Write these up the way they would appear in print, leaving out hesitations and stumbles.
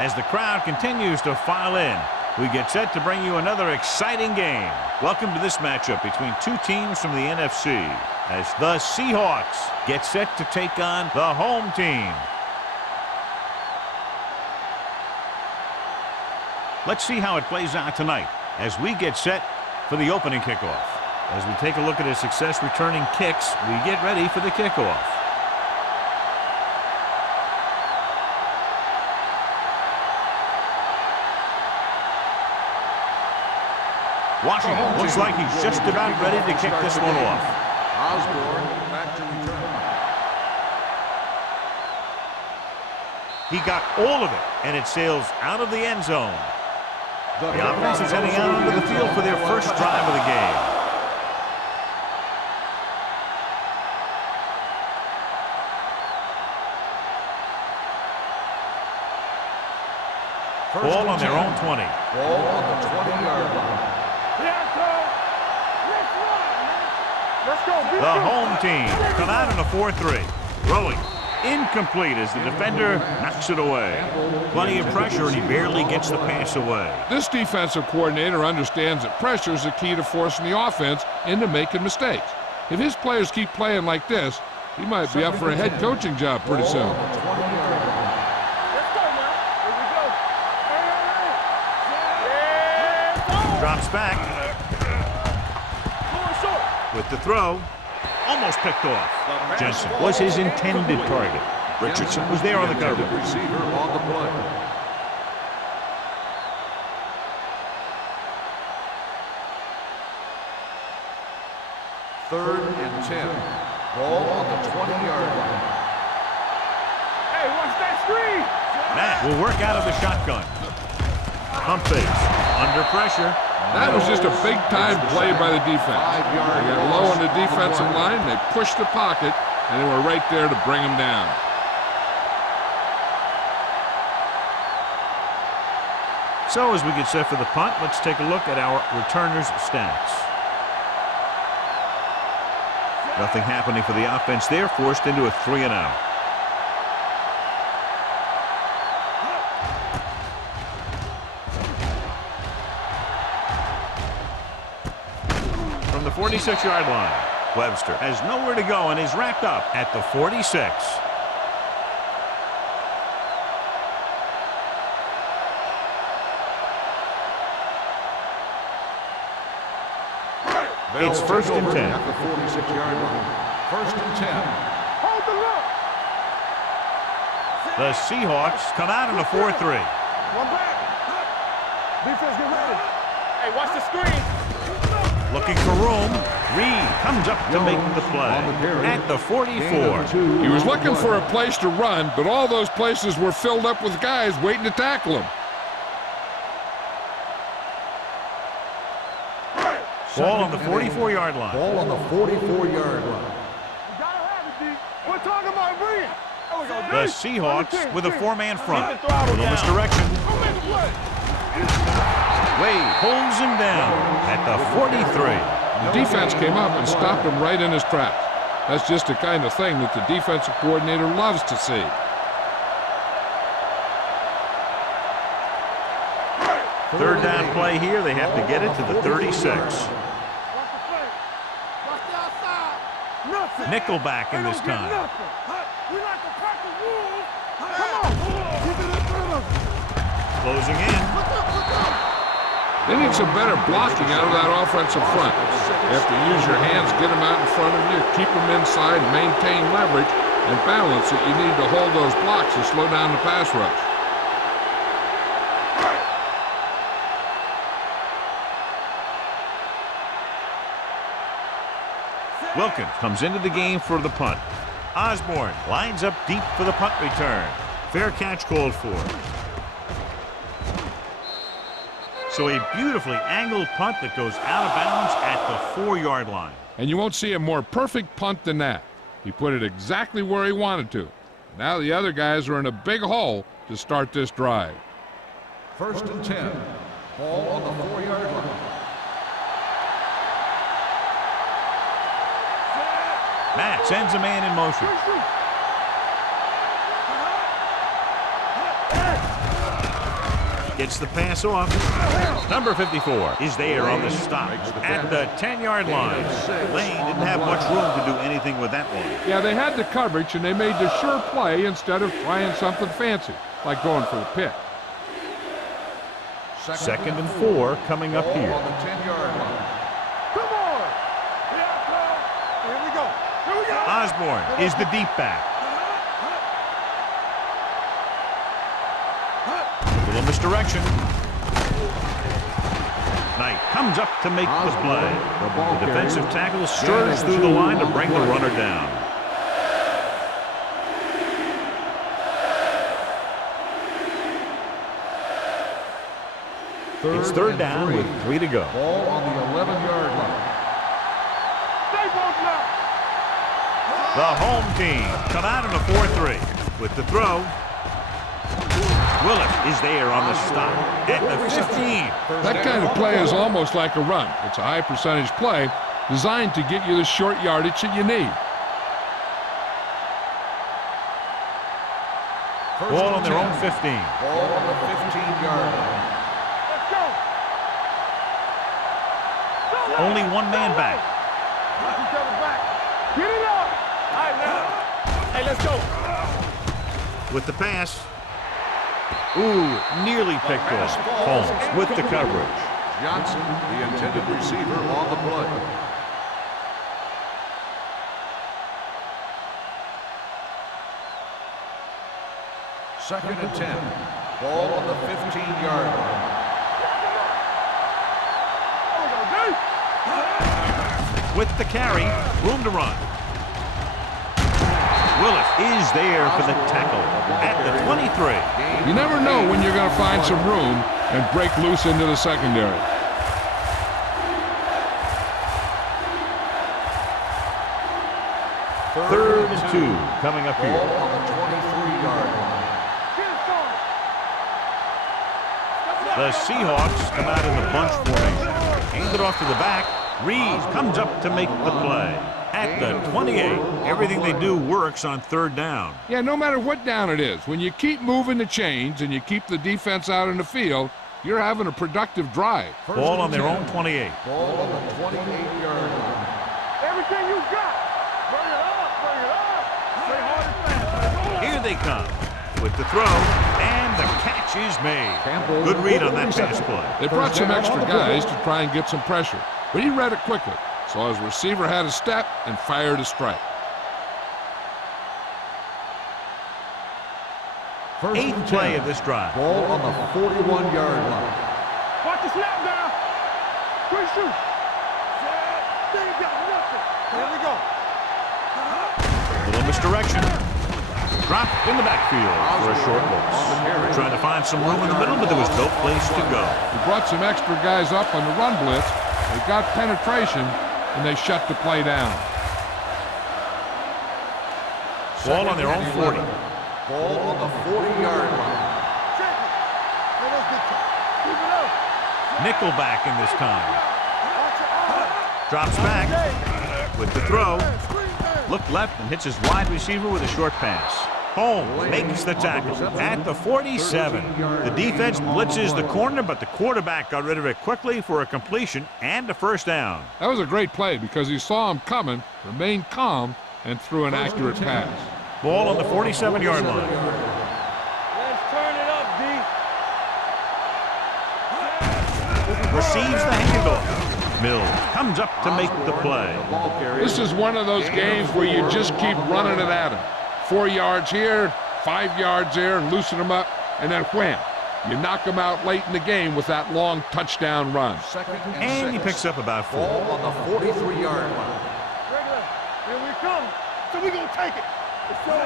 As the crowd continues to file in, we get set to bring you another exciting game. Welcome to this matchup between two teams from the NFC as the Seahawks get set to take on the home team. Let's see how it plays out tonight as we get set for the opening kickoff. As we take a look at his success returning kicks, we get ready for the kickoff. Washington looks like he's just about ready to kick this one off. Osborne back to return. He got all of it, and it sails out of the end zone. The offense is heading out onto the field for their first drive of the game. Ball on their own 20. Ball on the 20-yard line. The home team come out in a 4-3. Throwing. Incomplete as the defender knocks it away. Plenty of pressure, and he barely gets the pass away. This defensive coordinator understands that pressure is the key to forcing the offense into making mistakes. If his players keep playing like this, he might be up for a head coaching job pretty soon. Drops back. With the throw. Almost picked off. Jensen was his intended target. Richardson was there on the cover. Receiver on the play. Third and 10. Ball on the 20-yard line. Hey, watch that screen! Matt will work out of the shotgun. Pump fakes. Under pressure. That was just a big-time play by the defense. They got low on the defensive line, they pushed the pocket, and they were right there to bring him down. So as we get set for the punt, let's take a look at our returners' stats. Nothing happening for the offense there, forced into a 3-and-out. From the 46-yard line, Webster has nowhere to go and is wrapped up at the 46. It's first and 10. At the 46-yard line. First and 10. Hold the look! The Seahawks come out in a 4-3. One back! Defense, get ready! Hey, watch the screen! Looking for room. Reed comes up to make the play at the 44. He was looking for a place to run, but all those places were filled up with guys waiting to tackle him. Ball on the 44-yard line. Ball on the 44-yard line. You gotta have it, D. We're talking about bringing. There we go, D. The Seahawks with a four-man front. Throttle Little down. misdirection. Go make the play. Wade pulls him down at the 43. The defense came up and stopped him right in his tracks. That's just the kind of thing that the defensive coordinator loves to see. Third down play here. They have to get it to the 36. Watch the play. Watch the outside. Nothing. Nickelback in They this don't get time. nothing. We like to pack the wolves. Come on. Keep it in front of us. Closing in. Look up. They need some better blocking out of that offensive front. You have to use your hands, get them out in front of you, keep them inside, maintain leverage, and balance that you need to hold those blocks and slow down the pass rush. Wilkins comes into the game for the punt. Osborne lines up deep for the punt return. Fair catch called for. So a beautifully angled punt that goes out of bounds at the 4-yard line. And you won't see a more perfect punt than that. He put it exactly where he wanted to. Now the other guys are in a big hole to start this drive. 1st and 10. Ball on the 4-yard line. Matt sends a man in motion. Gets the pass off. Number 54 is there on the stop at the 10-yard line. Lane didn't have much room to do anything with that one. Yeah, they had the coverage, and they made the sure play instead of trying something fancy, like going for the pick. 2nd and 4 coming up here. On the 10-yard line. Come on. Here we go. Here we go. Osborne is the deep back. A little misdirection. Knight comes up to make the play. The defensive tackle stirs through the line to bring the runner down. It's 3rd down with 3 to go. Ball on the 11-yard line. Stay both now. The home team come out in a 4-3 with the throw. Willett is there on the stop at the 15. That kind of play is almost like a run. It's a high percentage play designed to get you the short yardage that you need. Ball on their own 15. Ball on the 15-yard line. Let's go. Only one man back. Watch each other back. Get it up. All right, now. Hey, let's go. With the pass. Ooh, nearly picked off. Holmes with the coverage. Johnson, the intended receiver, on the play. Second and 10. Ball on the 15-yard line. With the carry, room to run. Willis is there for the tackle at the 23. You never know when you're going to find some room and break loose into the secondary. Third and 2 coming up here. Ball on the 23-yard line. The Seahawks come out in the bunch formation. Hand it off to the back. Reed comes up to make the play. At the 28, everything they do works on 3rd down. Yeah, no matter what down it is, when you keep moving the chains and you keep the defense out in the field, you're having a productive drive. Ball on their own 28. Ball on the 28-yard line. Everything you got. Bring it up. Bring it up. Stay hard and fast. Here they come with the throw, and the catch is made. Good read on that pass play. They brought some extra guys to try and get some pressure, but he read it quickly. So his receiver had a step and fired a strike. 8th play of this drive. Ball on the 41-yard line. Watch the snap down. Quick shoot. They ain't got nothing. Here we go. A little misdirection. Dropped in the backfield for a short loss. Trying to find some room in the middle, but there was no place to go. He brought some extra guys up on the run blitz. They got penetration, and they shut the play down. Ball on their own 40. Ball on the 40-yard line. Check it. Let us get you. Keep it up. Nickelback in this time. Watch your arm. Drops back with the throw. Look left and hits his wide receiver with a short pass. Holmes makes the tackle at the 47. The defense blitzes the corner, but the quarterback got rid of it quickly for a completion and a 1st down. That was a great play because he saw him coming, remained calm, and threw an accurate pass. Ball on the 47-yard line. Let's turn it up, D. Receives the handoff. Mills comes up to make the play. This is one of those games where you just keep running it at him. 4 yards here, 5 yards there, and loosen them up, and then wham. You knock them out late in the game with that long touchdown run. And he picks up about 4. Ball on the 43-yard line. and we're going to take it.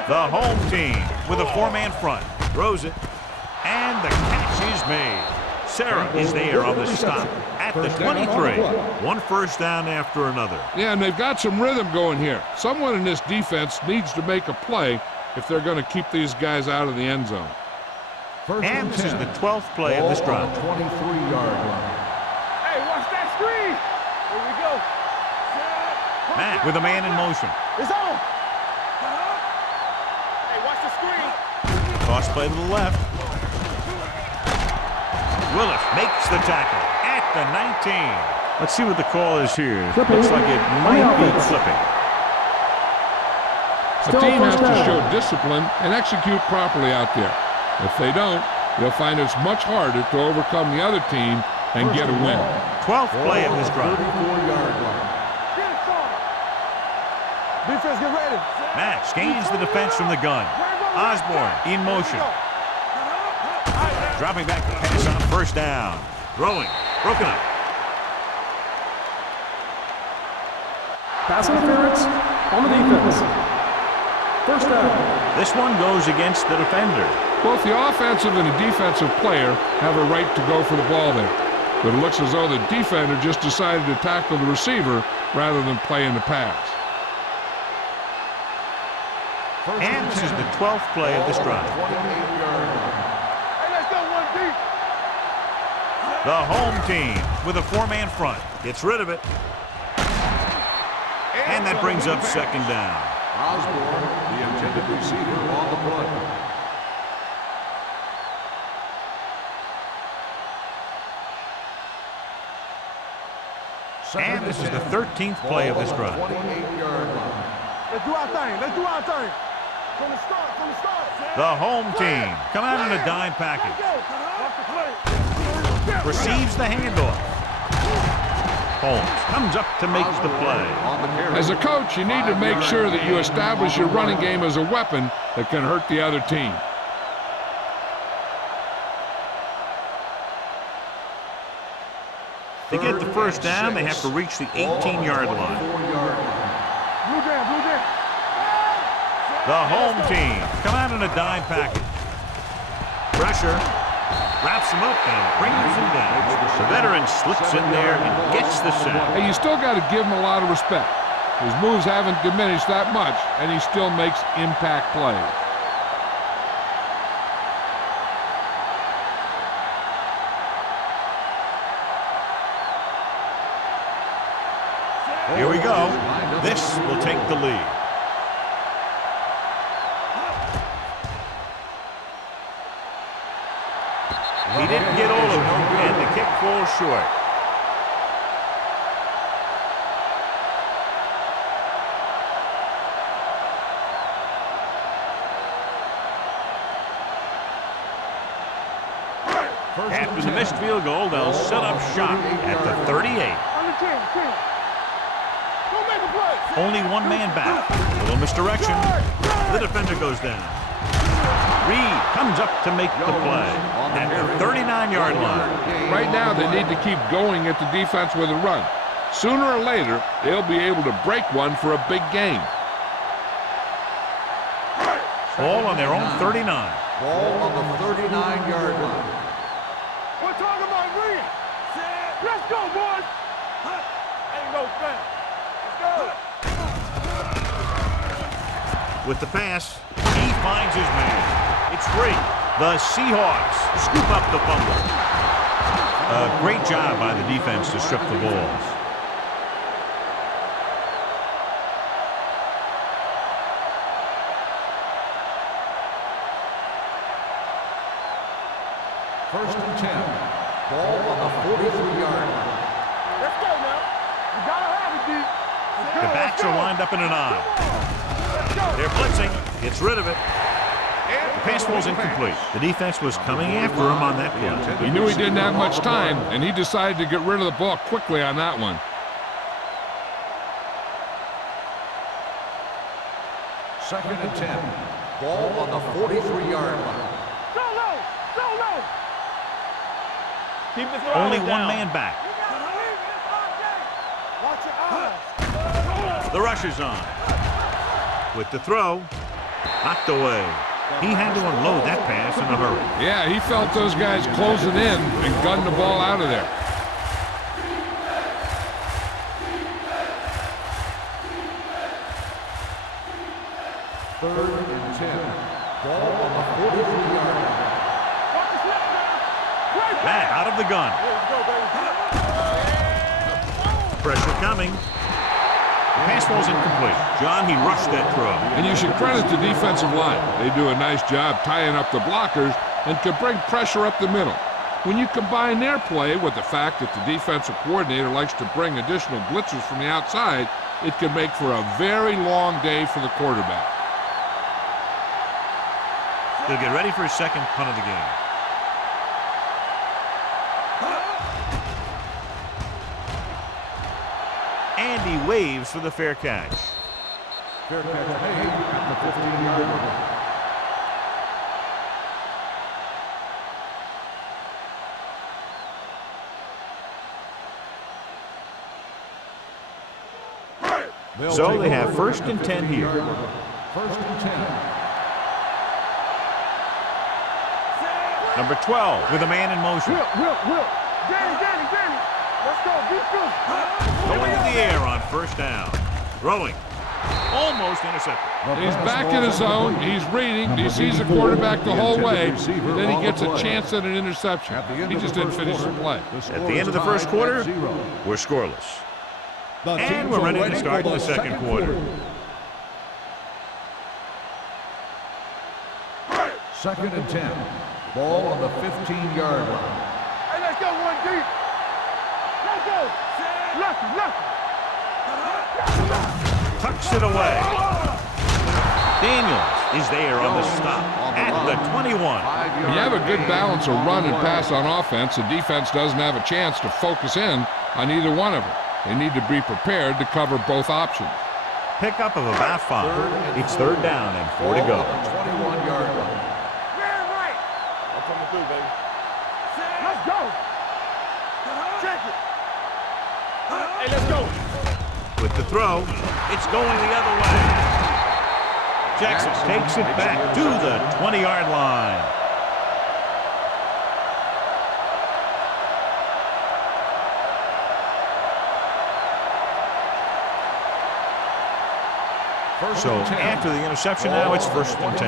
The home team with a four-man front. Throws it. And the catch is made. Sarah is there on the stop at the 23. One first down after another. Yeah, and they've got some rhythm going here. Someone in this defense needs to make a play if they're going to keep these guys out of the end zone. And this is the 12th play of this drive. 23-yard line. Hey, watch that screen. Here we go. Matt with a man in motion. It's on. Hey, watch the screen. Toss play to the left. Willis makes the tackle at the 19. Let's see what the call is here. Looks like it might be flipping. The team has to show discipline and execute properly out there. If they don't, they'll find it's much harder to overcome the other team and get a win. 12th play of this drive. 34-yard line. Get it, son. Defense, get ready. Matt scans the defense from the gun. Osborne in motion. Dropping back to pass on first down. Throwing. Broken up. Pass interference on the defense. First down. This one goes against the defender. Both the offensive and the defensive player have a right to go for the ball there. But it looks as though the defender just decided to tackle the receiver rather than play in the pass. And this is the 12th play of this drive. 28-yard line. Hey, let's go one deep. The home team with a four-man front gets rid of it. And that brings up second down. Osborne, the intended receiver, on the play. And this is the 13th play of this drive. 28-yard line. Let's do our thing. Let's do our thing. From the start, from the start. The home team come out in a dime package. Receives the handoff. Holmes comes up to make the play. As a coach, you need to make sure that you establish your running game as a weapon that can hurt the other team. To get the first down, they have to reach the 18-yard line. Blue jam, blue jam. The home team come out in a dime package. Pressure. Wraps him up and brings him down. The veteran slips in there and gets the sack. Hey, you still got to give him a lot of respect. His moves haven't diminished that much, and he still makes impact plays. Here we go. This will take the lead. He didn't get all of it, and the kick falls short. After the missed field goal, they'll set up shop at the 38. On the 10. Go make a play. Only one man back. A little misdirection. The defender goes down. Reed comes up to make the play at the 39-yard line. Right now, they need to keep going at the defense with a run. Sooner or later, they'll be able to break one for a big gain. Ball on their own 39. Ball on the 39-yard line. We're talking about Reed. Let's go, boys. Ain't no thing. Let's go. With the pass, he finds his man. It's free. The Seahawks scoop up the fumble. A great job by the defense to strip the balls. First and 10. Ball on the 43-yard line. Let's go now. You gotta have it, D. The backs are lined up in an eye. They're blitzing. Gets rid of it. The pass was incomplete. The defense was coming after him on that play. He knew he didn't have much time, and he decided to get rid of the ball quickly on that one. Second and 10. Ball on the 43-yard line. Go low. Go low. Keep the Only one man back. Watch your eyes. The rush is on. With the throw, knocked away. He had to unload that pass in a hurry. Yeah, he felt those guys closing in and gunned the ball out of there. Third and 10. Ball on the 43-yard line. Back out of the gun. Pressure coming. Pass was incomplete. John, he rushed that throw. And you should credit the defensive line. They do a nice job tying up the blockers and can bring pressure up the middle. When you combine their play with the fact that the defensive coordinator likes to bring additional blitzers from the outside, it can make for a very long day for the quarterback. He'll get ready for his second punt of the game. And he waves for the fair catch. Fair catch made at the 15-yard line. So they have first and 10 here. First and 10. Number 12 with a man in motion. Will. Danny. Let's go. Defense. Going to the air on first down. Throwing. Almost intercepted. He's back in his zone. He's reading. He sees the quarterback the whole way. Then he gets a chance at an interception. He just didn't finish the play. At the end of the first quarter, we're scoreless. And we're ready to start the second quarter. Second and 10. Ball on the 15-yard line. Hey, let's go one deep. Let's go. Lucky. Tucks it away. Daniels is there on the stop at the 21. When you have a good balance of run and pass on offense, the defense doesn't have a chance to focus in on either one of them. They need to be prepared to cover both options. Pickup of about 5. It's third down and 4 to go. 21-yard line. Right. I'm coming through, baby. Let's go. Check it. Hey, let's go. With the throw, it's going the other way. Jackson takes it back to the 20-yard line. So after the interception now, it's first and 10.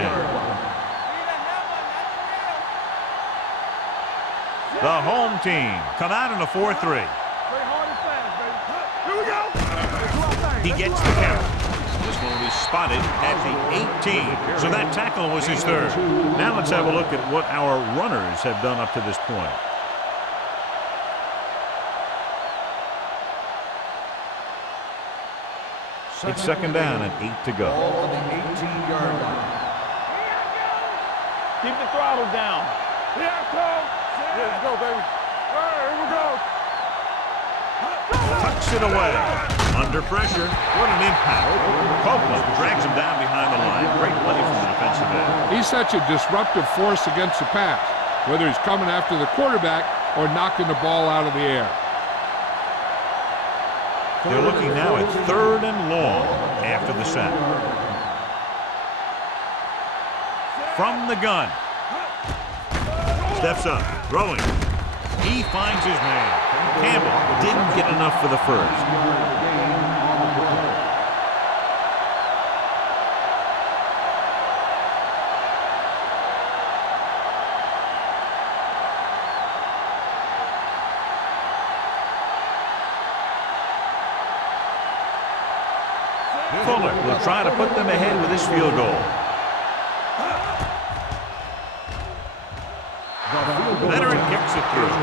The home team come out in a 4-3. He gets the count. This one will be spotted at the 18. So that tackle was his third. Now let's have a look at what our runners have done up to this point. It's second down and 8 to go. Ball on the 18-yard line. Keep the throttle down. Here I come. Let's go, baby. All right, here we go. Tucks it away. Under pressure. What an impact. Copeland drags him down behind the line. Great play from the defensive end. He's such a disruptive force against the pass, whether he's coming after the quarterback or knocking the ball out of the air. They're looking now at third and long after the sack. From the gun. Steps up, throwing. He finds his man. Campbell didn't get enough for the first. Fuller will try to put them ahead with this field goal. Veteran kicks it through.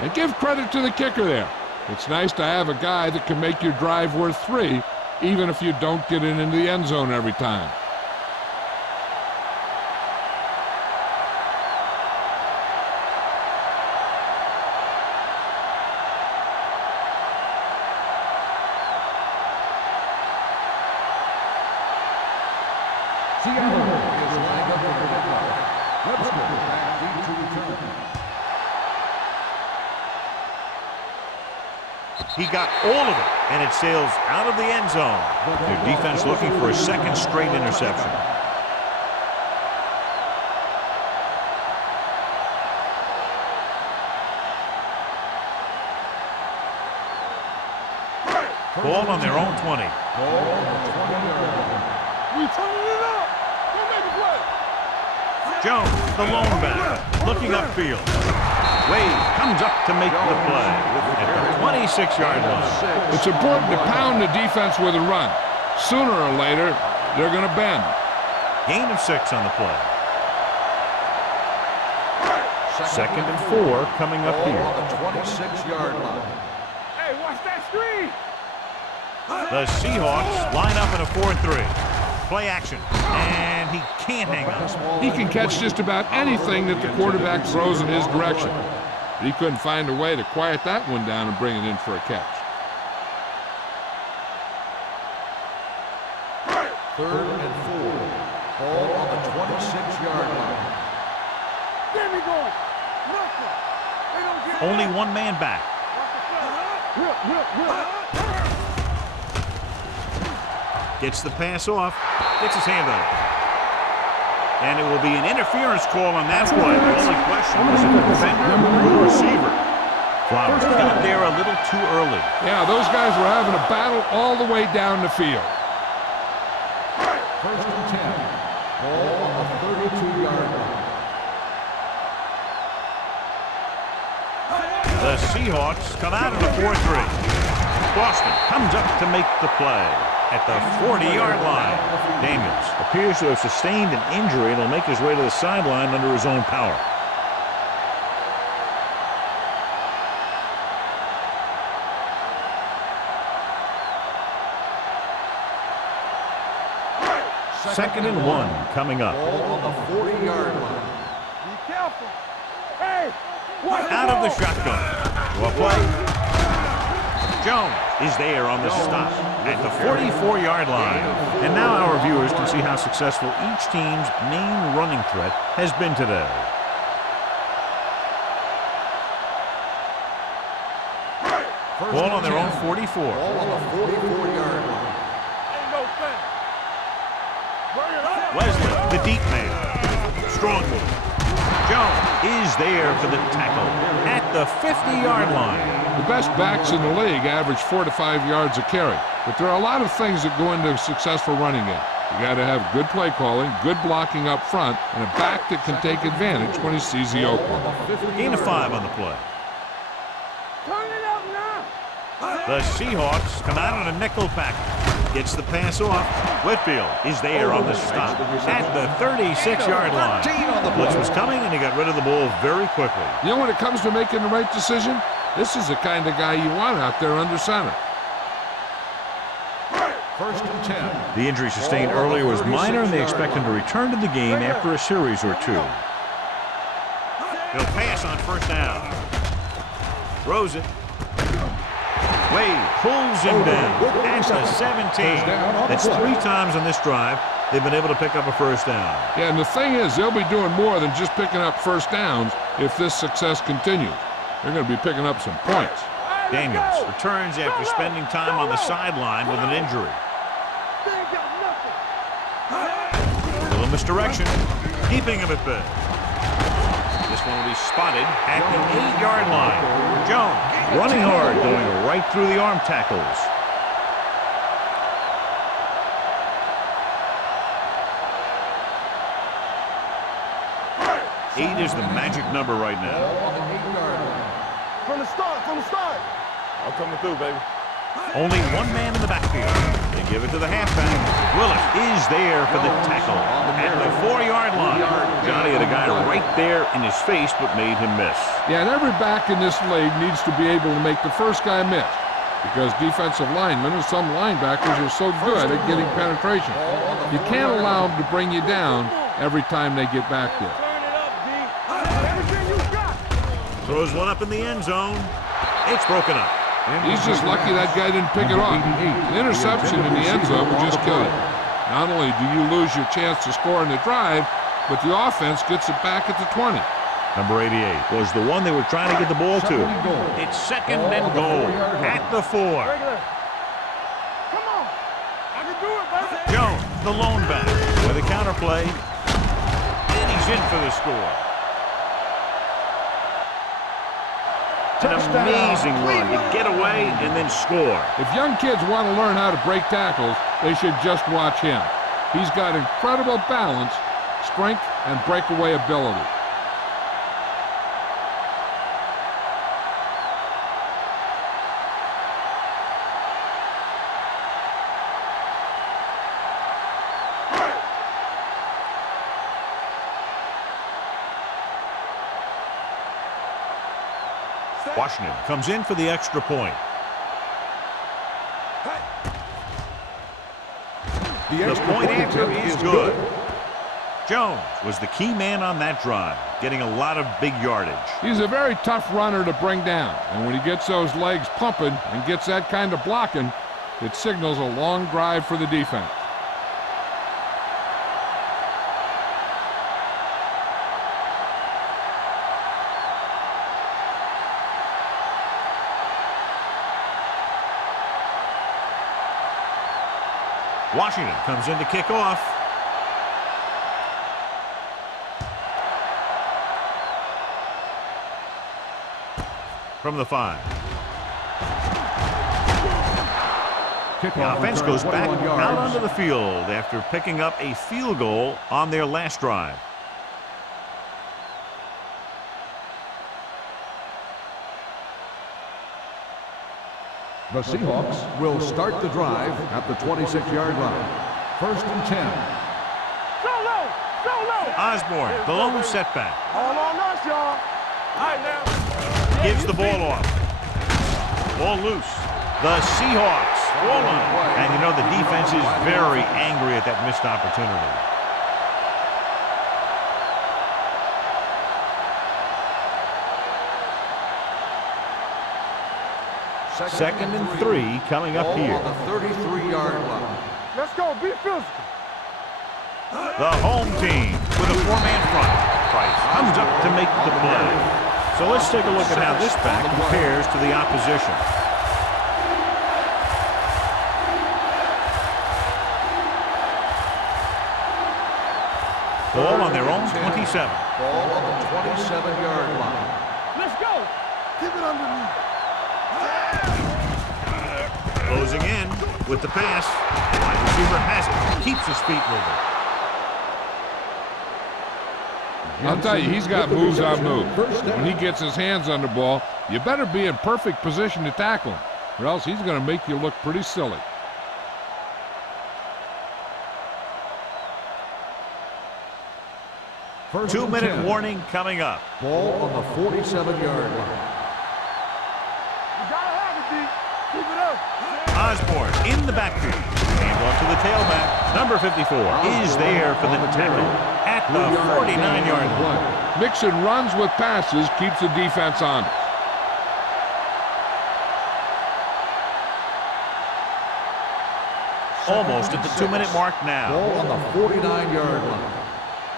And give credit to the kicker there. It's nice to have a guy that can make your drive worth 3, even if you don't get it into the end zone every time. Seattle is lined up for the kickoff. Webster back deep to return. He got all of it, and it sails out of the end zone. Their defense looking for a second straight interception. Ball on their own 20. Ball on the 20-yard line. We turning it up. Don't make a play. Jones, the lone back, looking upfield. Wade comes up to make the play at the 26-yard line. It's important to pound the defense with a run. Sooner or later, they're going to bend. Gain of 6 on the play. 2nd and 4 coming up Ball here. on the 26-yard line. Hey, watch that screen. The Seahawks line up in a 4-3. Play action, and he can't hang on. He can catch just about anything that the quarterback throws in his direction. But he couldn't find a way to quiet that one down and bring it in for a catch. 3rd and 4. Ball on the 26-yard line. Get me going. Nothing. They don't get Only one man back. Gets the pass off, gets his hand on it. And it will be an interference call on that play. The only question was if the defender or the receiver. Flowers got there a little too early. Yeah, those guys were having a battle all the way down the field. 1st and 10. Ball on the 32-yard line. The Seahawks come out in a 4-3. Boston comes up to make the play at the 40-yard line. Daniels appears to have sustained an injury and will make his way to the sideline under his own power. Second and 1 coming up. Ball on the 40-yard line. Be careful. Hey, watch Out of the shotgun. To a play. Jones is there on the stop at the 44-yard line. And now our viewers can see how successful each team's main running threat has been today. Ball on their own 44. Ball on the 44-yard line. Ain't no thing. Bring it up. Wesley, the deep man. Strong move. Jones is there for the tackle at the 50-yard line. The best backs in the league average 4 to 5 yards a carry. But there are a lot of things that go into a successful running game. You got to have good play calling, good blocking up front, and a back that can take advantage when he sees the opening. Gain of 5 on the play. Turn it up now. The Seahawks come out on a nickel pack. Gets the pass off. Whitfield is there on the stop at the 36-yard line. Blitz was coming, and he got rid of the ball very quickly. You know, when it comes to making the right decision, this is the kind of guy you want out there under center. 1st and 10. The injury sustained earlier was minor, and they expect him to return to the game after a series or two. He'll pass on 1st down. Throws it. Wade pulls him down at the 17. That's 3 times on this drive they've been able to pick up a 1st down. Yeah, and the thing is, they'll be doing more than just picking up 1st downs if this success continues. They're going to be picking up some points. Daniels returns after spending time on the sideline with an injury. They ain't got nothing. A little misdirection, keeping him at bay. This one will be spotted at the 8-yard line. Jones running hard, going right through the arm tackles. 8 is the magic number right now. Ball on the 8-yard line. From the start, I'm coming through, baby. Only one man in the backfield. They give it to the halfback. Willis is there for the tackle at the 4-yard line. Johnny had a guy right there in his face, but made him miss. Yeah, and every back in this league needs to be able to make the first guy miss, because defensive linemen and some linebackers are so good at getting penetration. You can't allow them to bring you down every time they get back there. Turn it up, D. Everything you got. Throws one up in the end zone. It's broken up. He's just lucky that guy didn't pick it off. An interception in the end zone would just kill you. Not only do you lose your chance to score in the drive, but the offense gets it back at the 20. Number 88 was the one they were trying to get the ball to. It's second and goal at the 4. Regular. Come on. I can do it, baby. Jones, the lone back, with a counter play. And he's in for the score. An amazing run to get away and then score. If young kids want to learn how to break tackles, they should just watch him. He's got incredible balance, strength, and breakaway ability. Washington comes in for the extra point. The point after is good. Jones was the key man on that drive, getting a lot of big yardage. He's a very tough runner to bring down, and when he gets those legs pumping and gets that kind of blocking, it signals a long drive for the defense. Washington comes in to kick off. From the 5. The offense goes back out onto the field after picking up a field goal on their last drive. The Seahawks will start the drive at the 26-yard line. First and 10. Go low. Go low. Osborne, the lone setback. All on us, y'all. All right, now. Gives the ball off. Ball loose. The Seahawks fall on it. And you know the defense is very angry at that missed opportunity. Second and 3 coming up here. On the 33-yard line. Let's go. Be physical. The home team with a 4-man front. Price comes up to make the play. So let's take a look at how this back compares to the opposition. Ball on their own 27. Ball on the 27-yard line. Let's go. Keep it underneath. Closing in with the pass. Wide receiver has it. Keeps his feet moving. I'll tell you, he's got moves on moves. When he gets his hands on the ball, you better be in perfect position to tackle him, or else he's going to make you look pretty silly. First 2-minute warning coming up. Ball on the 47-yard line. You gotta have it, D. Keep it up. Osborne in the backfield. Hand off to the tailback. Number 54 is there for the tackle at the 49-yard line. Mixing runs with passes keeps the defense honest. Almost at the 2-minute mark now. Ball on the 49-yard line.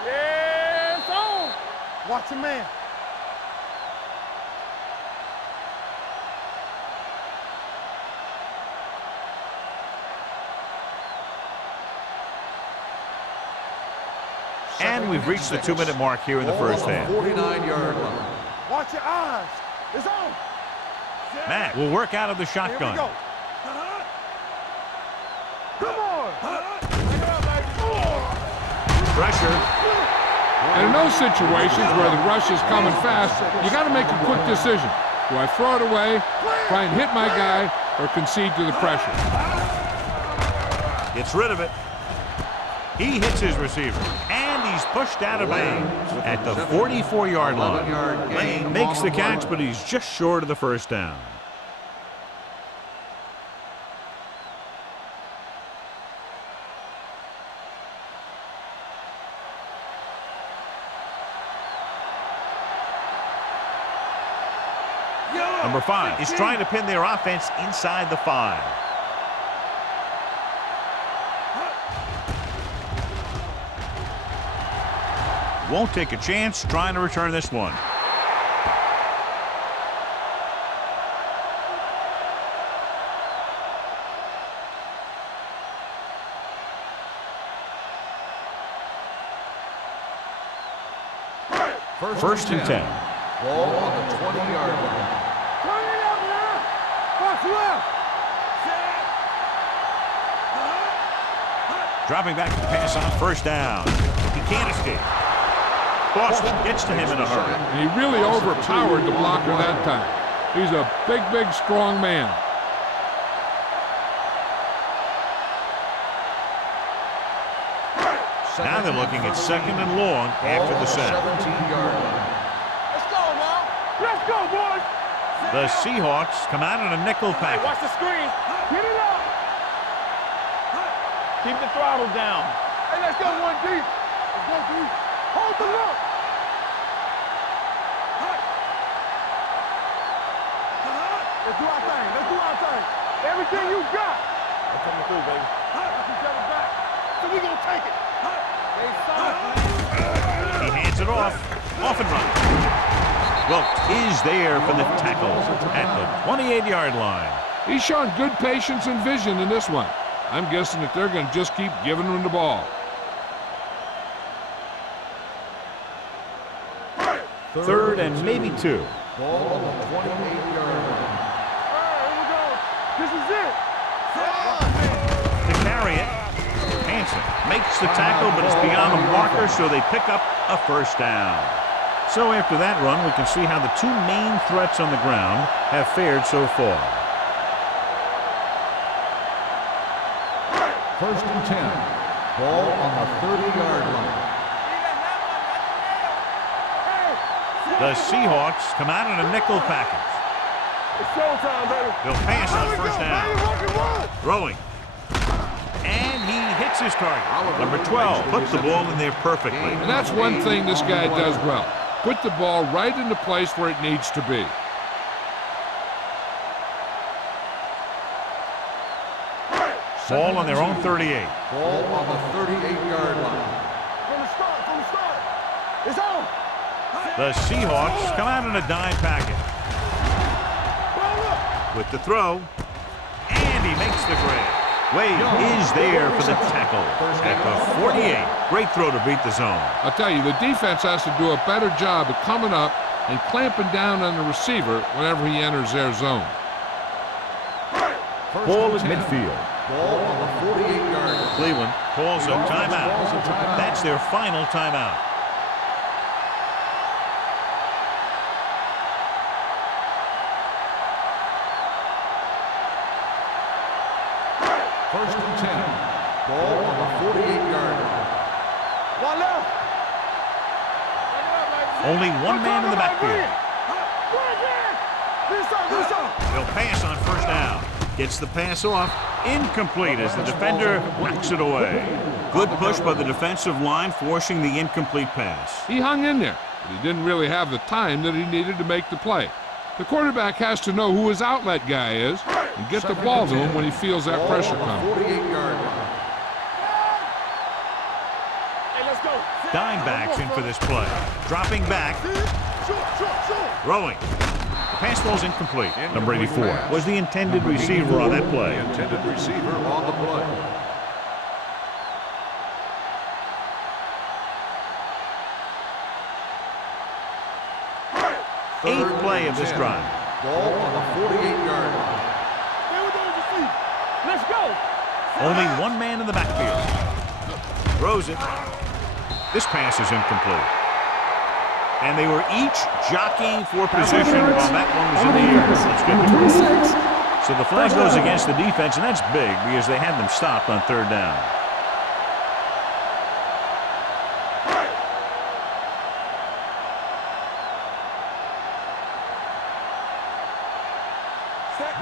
Yeah, it's on. Watch your man. And we've reached the 2-minute mark here in the first half. 49-yard line. Watch your eyes. It's on. Matt will work out of the Here we shotgun. go. Come on. Pressure. And in those situations where the rush is coming fast, you got to make a quick decision. Do I throw it away, try and hit my guy, or concede to the pressure? Gets rid of it. He hits his receiver, and he's pushed out of bounds at the 44-yard line. Lane makes the catch, but he's just short of the first down. Number 5 is trying to pin their offense inside the 5. Won't take a chance trying to return this one. First and 10. Ball on the 20-yard line. Turn it up now. What's left? Dropping back to pass on first down. He can't escape. Boston gets to him in a hurry. And he really overpowered the blocker that time. He's a big, big, strong man. Now they're looking at second and long after the sack. 17-yard line. Let's go now. Let's go, boys. The Seahawks come out in a nickel package. Watch the screen. Get it up. Keep the throttle down. Hey, let's go one deep. Let's go deep. Hold the look. Let's do our thing. Let's do our thing. Everything you got. We're coming through, baby. Let's each other back. So we gonna take it. He hands it off and runs. Wilkes is there for the tackle at the 28-yard line. He's shown good patience and vision in this one. I'm guessing that they're going to just keep giving him the ball. Third and maybe 2. Ball on the 28-yard line. Here we go. This is it. To carry it, Hanson makes the tackle, but it's beyond the marker, so they pick up a first down. So after that run, we can see how the two main threats on the ground have fared so far. First and 10. Ball on the 30-yard line. The Seahawks come out in a nickel package. It's showtime, baby. They'll pass on first down. Run. Throwing. And he hits his target. Number 12 puts the ball in there perfectly. And that's one thing this guy does well. Put the ball right in the place where it needs to be. Ball on their own 38. Ball on the 38-yard line. From the start. It's on. The Seahawks come out in a dime package. With the throw. And he makes the grab. Wade is there for the tackle at the 48. Great throw to beat the zone. I'll tell you, the defense has to do a better job of coming up and clamping down on the receiver whenever he enters their zone. Ball at midfield. Ball on the 48-yard line. Cleveland calls a timeout. That's their final timeout. First and 10. Ball on the 48-yard line. One left. Only one man in the backfield. They'll pass on first down. Gets the pass off. Incomplete as the defender knocks it away. Good push by the defensive line, forcing the incomplete pass. He hung in there, but he didn't really have the time that he needed to make the play. The quarterback has to know who his outlet guy is and get the ball to him when he feels that pressure coming. 48-yard line. Hey, let's go. Dime backs in for this play. Dropping back. Throwing. The pass ball's incomplete. Number 84 was the intended receiver on that play. Intended receiver on the play. Eighth play of this drive. Ball on the 48-yard line. Let's go. Only one man in the backfield. Throws it. This pass is incomplete. And they were each jockeying for position while that one was in the air. That's good. So the flag goes against the defense, and that's big because they had them stopped on third down.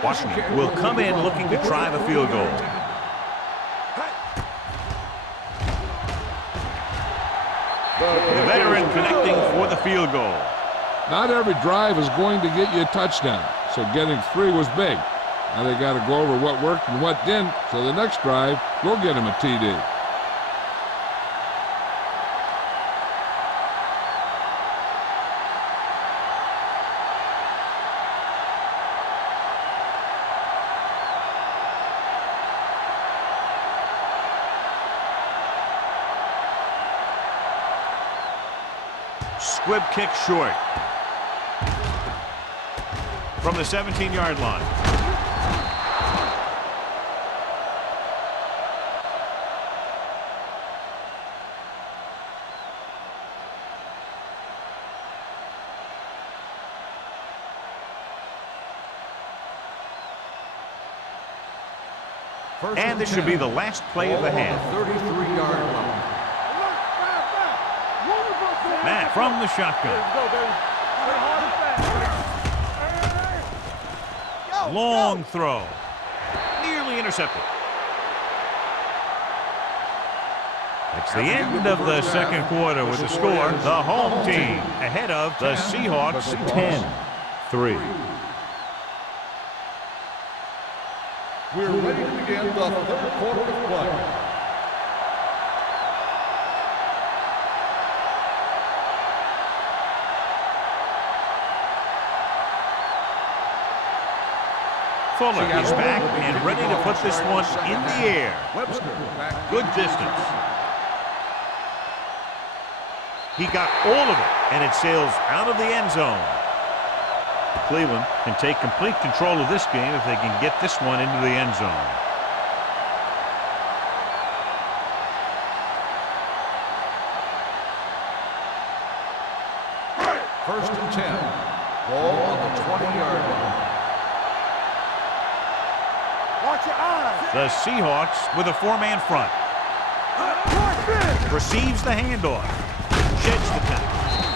Washington will come in looking to try the field goal. The veteran connecting for the field goal. Not every drive is going to get you a touchdown, so getting 3 was big. Now they got to go over what worked and what didn't, so the next drive will get him a TD. Squib kick short. From the 17-yard line. And this should be the last play of the half. 33-yard line. Matt from the shotgun. Long throw. Nearly intercepted. It's the end of the second quarter with the score. The home team ahead of the Seahawks 10-3. We're ready to begin the third quarter of play. Fuller is back and ready to put this one in the air. Good distance. He got all of it, and it sails out of the end zone. Cleveland can take complete control of this game if they can get this one into the end zone. First and 10. Ball on the 20-yard line. Watch your eyes. The Seahawks with a four-man front. Receives the handoff. Sheds the tackle.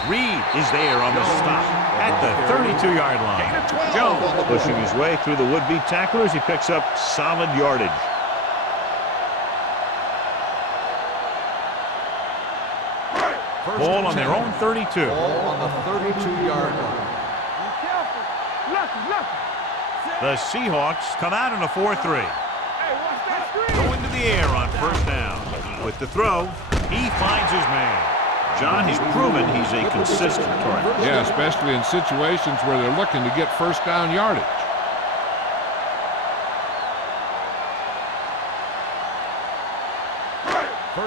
Reed is there on the stop at the 32-yard line. Jones pushing his way through the would-be tacklers. He picks up solid yardage. Ball on their own 32. Ball on the 32-yard line. Be careful. Lucky. The Seahawks come out in a 4-3. Hey, watch that screen. Going to the air on first down. With the throw, he finds his man. John, he's proven he's a consistent target. Yeah, especially in situations where they're looking to get first down yardage.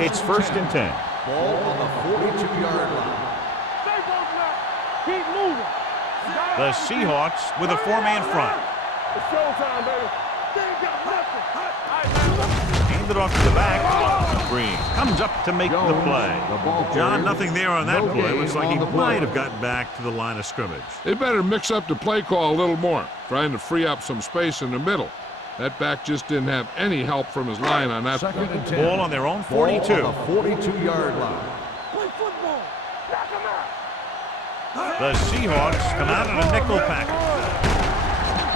It's first and 10. Ball on the 42-yard line. Stay broken up. Keep moving. The Seahawks with a four-man front. It's showtime, baby. They ain't got nothing. Hand it off to the back. Green comes up to make the play. John, nothing there on that play. Looks like he might have gotten back to the line of scrimmage. They better mix up the play call a little more, trying to free up some space in the middle. That back just didn't have any help from his line on that Second play. and 10. Ball on their own Ball 42. on the 42-yard line. Play football. Knock him out. The Seahawks come out in a nickel package.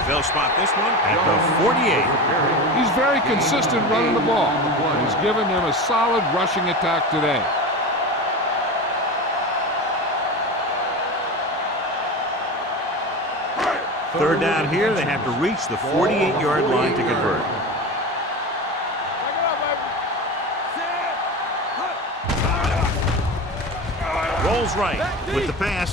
They'll spot this one at the 48. He's very consistent running the ball. He's given them a solid rushing attack today. Third down here, they have to reach the 48-yard line to convert. Back it up, baby. Rolls right with the pass.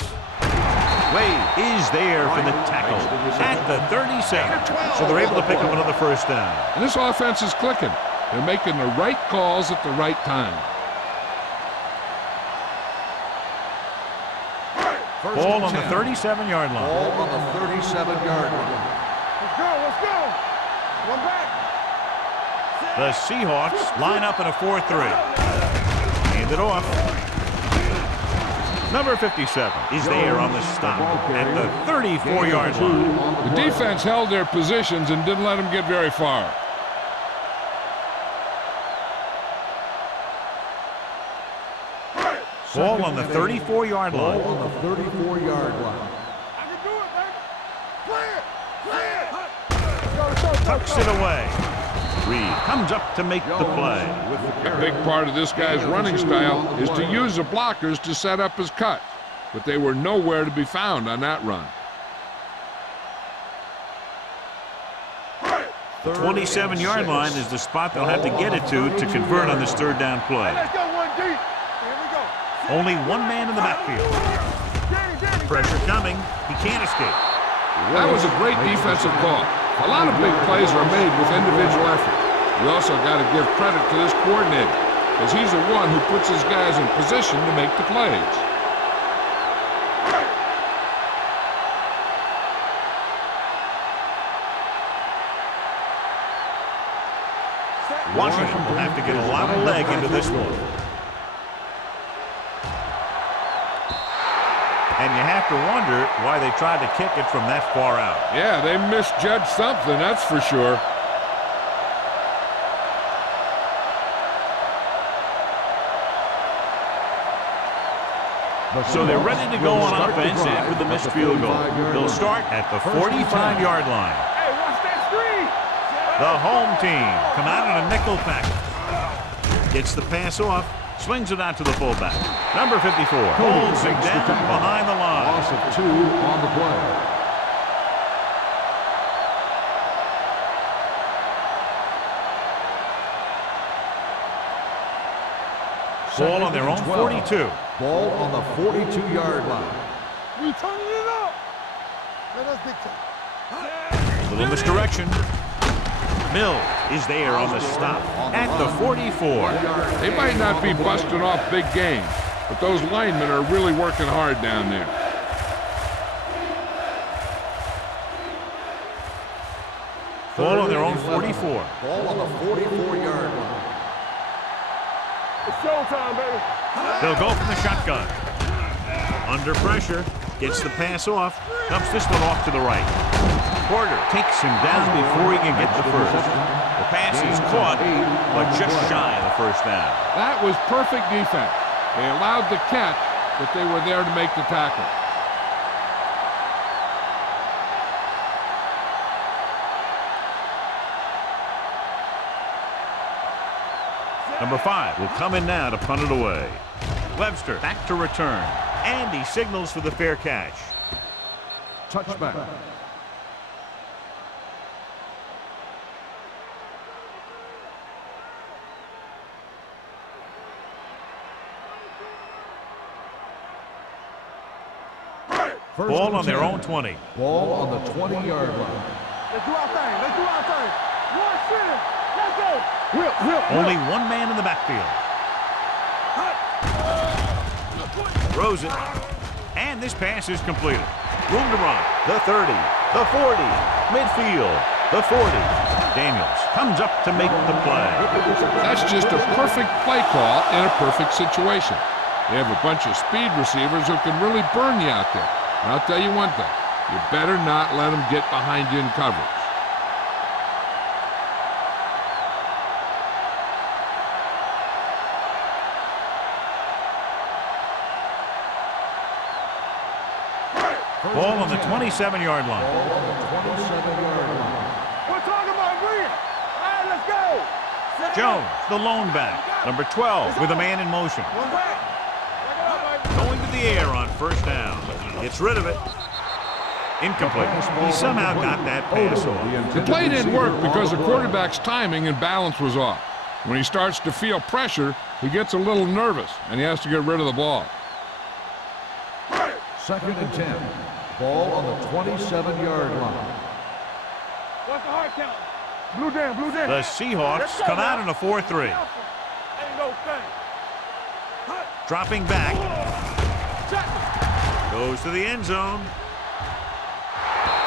Wade is there for the tackle at the 37. So they're able to pick up another first down. And this offense is clicking. They're making the right calls at the right time. Ball on the 37-yard line. Ball on the 37-yard line. Let's go. One back. The Seahawks line up in a 4-3. Hand it off. Number 57 is there on the stop at the 34-yard line. The defense held their positions and didn't let them get very far. Ball on the 34-yard line. Ball on the 34-yard line. I can do it, baby. Play it. Tucks it away. Reed comes up to make the play. A big part of this guy's running style is to use the blockers to set up his cut, but they were nowhere to be found on that run. 27-yard line is the spot they'll have to get it to convert on this third down play. Let's go one deep. Here we go. Only one man in the backfield. Pressure coming. He can't escape. That was a great defensive call. A lot of big plays are made with individual effort. You also got to give credit to this coordinator, because he's the one who puts his guys in position to make the plays. Washington will have to get a lot of leg into this one. And you have to wonder why they tried to kick it from that far out. Yeah, they misjudged something, that's for sure. So they're ready to go on offense after the missed field goal. They'll start at the 45-yard line. Hey, watch that screen. The home team come out in a nickel package. Gets the pass off, swings it out to the fullback. Number 54 holds it down behind the line. Loss of 2 on the play. Ball on their own 42. Ball on the 42-yard line. We turning it up. Let us dictate. Little misdirection. Mill is there on the stop at the 44. They might not be busting off big games, but those linemen are really working hard down there. Ball on their own 44. Ball on the 44-yard line. It's showtime, baby. They'll go from the shotgun. Under pressure, gets the pass off, dumps this one off to the right. Porter takes him down before he can get the first. The pass is caught, but just shy of the first down. That was perfect defense. They allowed the catch, but they were there to make the tackle. Number 5 will come in now to punt it away. Webster back to return, and he signals for the fair catch. Touchback. Ball on their own 20. Ball on the 20-yard line. Let's do our thing. Let's do our thing. One center. Let's go. Whip. Only one man in the backfield. Throws it. And this pass is completed. Room to run. The 30. The 40. Midfield. The 40. Daniels comes up to make the play. That's just a perfect play call in a perfect situation. They have a bunch of speed receivers who can really burn you out there. And I'll tell you one thing. You better not let them get behind you in coverage. Ball on the 27-yard line. Ball on the 27-yard line. We're talking about win. All right, let's go. Jones, the lone back. Number 12 with a man in motion. One back. Going to the air on first down. Gets rid of it. Incomplete. He somehow got that pass off. The play didn't work because the quarterback's timing and balance was off. When he starts to feel pressure, he gets a little nervous, and he has to get rid of the ball. 2nd and 10. Ball on the 27-yard line. What's the hard count? Blue down. The Seahawks come out in a 4-3. Ain't no thing. Dropping back. Goes to the end zone.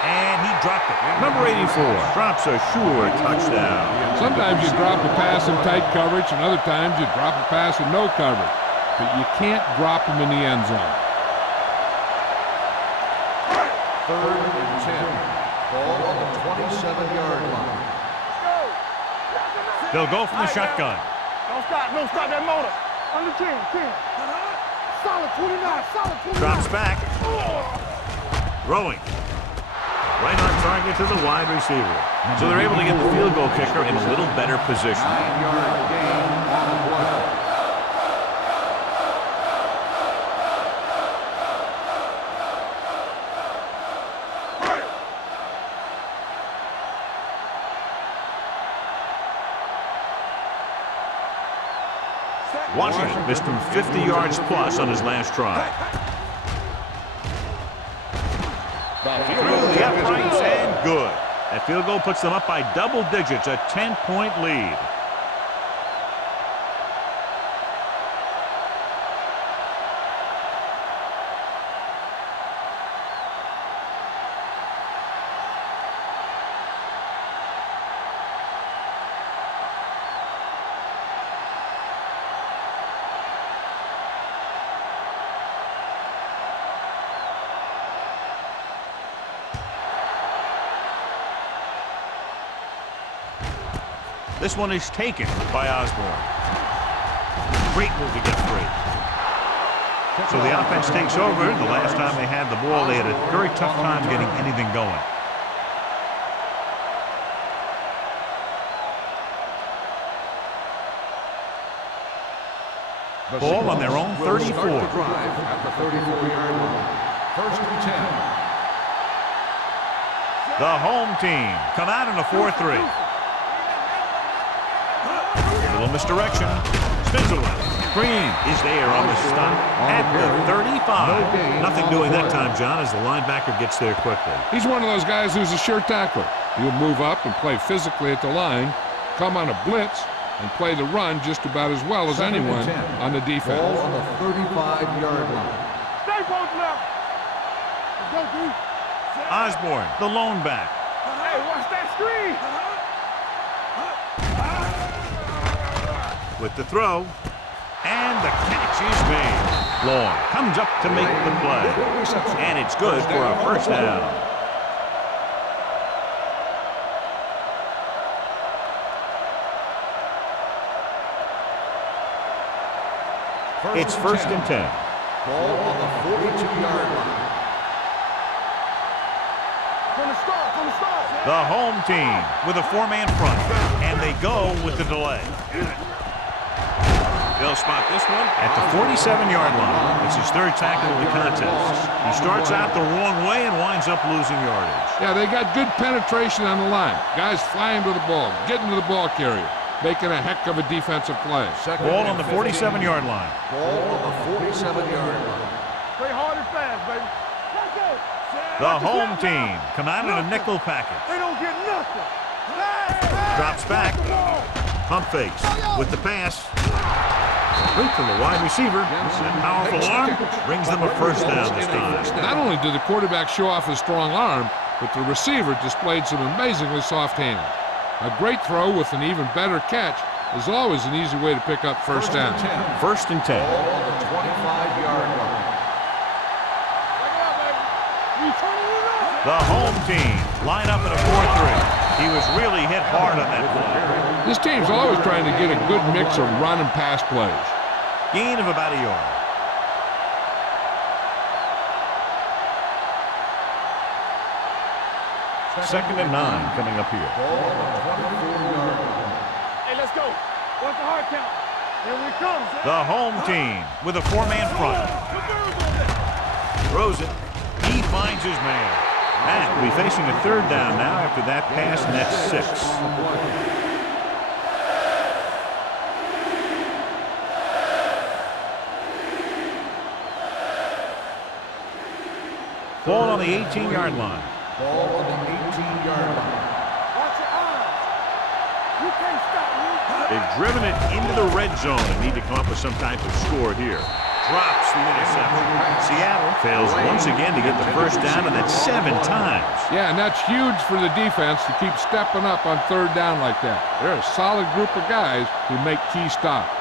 And he dropped it. Number 84 drops a sure touchdown. Sometimes you drop a pass in tight coverage, and other times you drop a pass in no coverage. But you can't drop them in the end zone. 3rd and 10. Ball on the 27-yard line. They'll go from the shotgun. Don't stop that motor. Under 10. Solid 29, solid 29. Drops back. Throwing. Right on target to the wide receiver. So they're able to get the field goal kicker in a little better position. 9-yard gain on the play. Washington missed him 50 yards plus on his last try. Through the uprights and good. That field goal puts them up by double digits, a 10-point lead. This one is taken by Osborne. Great move to get free. So the offense takes over. The last time they had the ball, they had a very tough time getting anything going. Ball on their own 34. Start the drive at the 34-yard line. First and 10. The home team come out in a 4-3. Little misdirection. Spizzle. Green is there on the stop at the 35. Nothing doing that time, John, as the linebacker gets there quickly. He's one of those guys who's a sure tackler. He'll move up and play physically at the line, come on a blitz, and play the run just about as well as anyone on the defense. Ball on the 35-yard line. Stay both left. Let's go, dude. Osborne, the lone back. Hey, watch that screen. With the throw. And the catch is made. Long comes up to make the play. And it's good for a first down. It's first and 10. Ball on the 42-yard line. From the start, from the start. The home team with a four-man front. And they go with the delay. They'll spot this one at the 47-yard line. It's his third tackle of the contest. He starts out the wrong way and winds up losing yardage. Yeah, they got good penetration on the line. Guys flying to the ball, getting to the ball carrier, making a heck of a defensive play. Ball on the 47-yard line. Ball on the 47-yard line. Play hard and fast, baby. The home team come out in a nickel package. They don't get nothing. Drops back. Pump fakes with the pass. Straight to the wide receiver. That powerful arm brings them a first down this time. Not only did the quarterback show off his strong arm, but the receiver displayed some amazingly soft hands. A great throw with an even better catch is always an easy way to pick up first down. First and 10. Ball on the 25-yard line. The home team line up in a 4-3. He was really hit hard on that play. This team's always trying to get a good mix of run and pass plays. Gain of about a yard. Second and 9 coming up here. Ball on the 24-yard line. Hey, let's go. What's the hard count? Here we come. The home team with a four-man front. Throws it. He finds his man. Matt will be facing a third down now after that pass, and that's 6. Ball on the 18-yard line. Ball on the 18-yard line. Watch your eyes. You can't stop me. They've driven it into the red zone and need to come up with some type of score here. Drops the interception. Seattle fails once again to get the first down, and that's 7 times. Yeah, and that's huge for the defense to keep stepping up on third down like that. They're a solid group of guys who make key stops.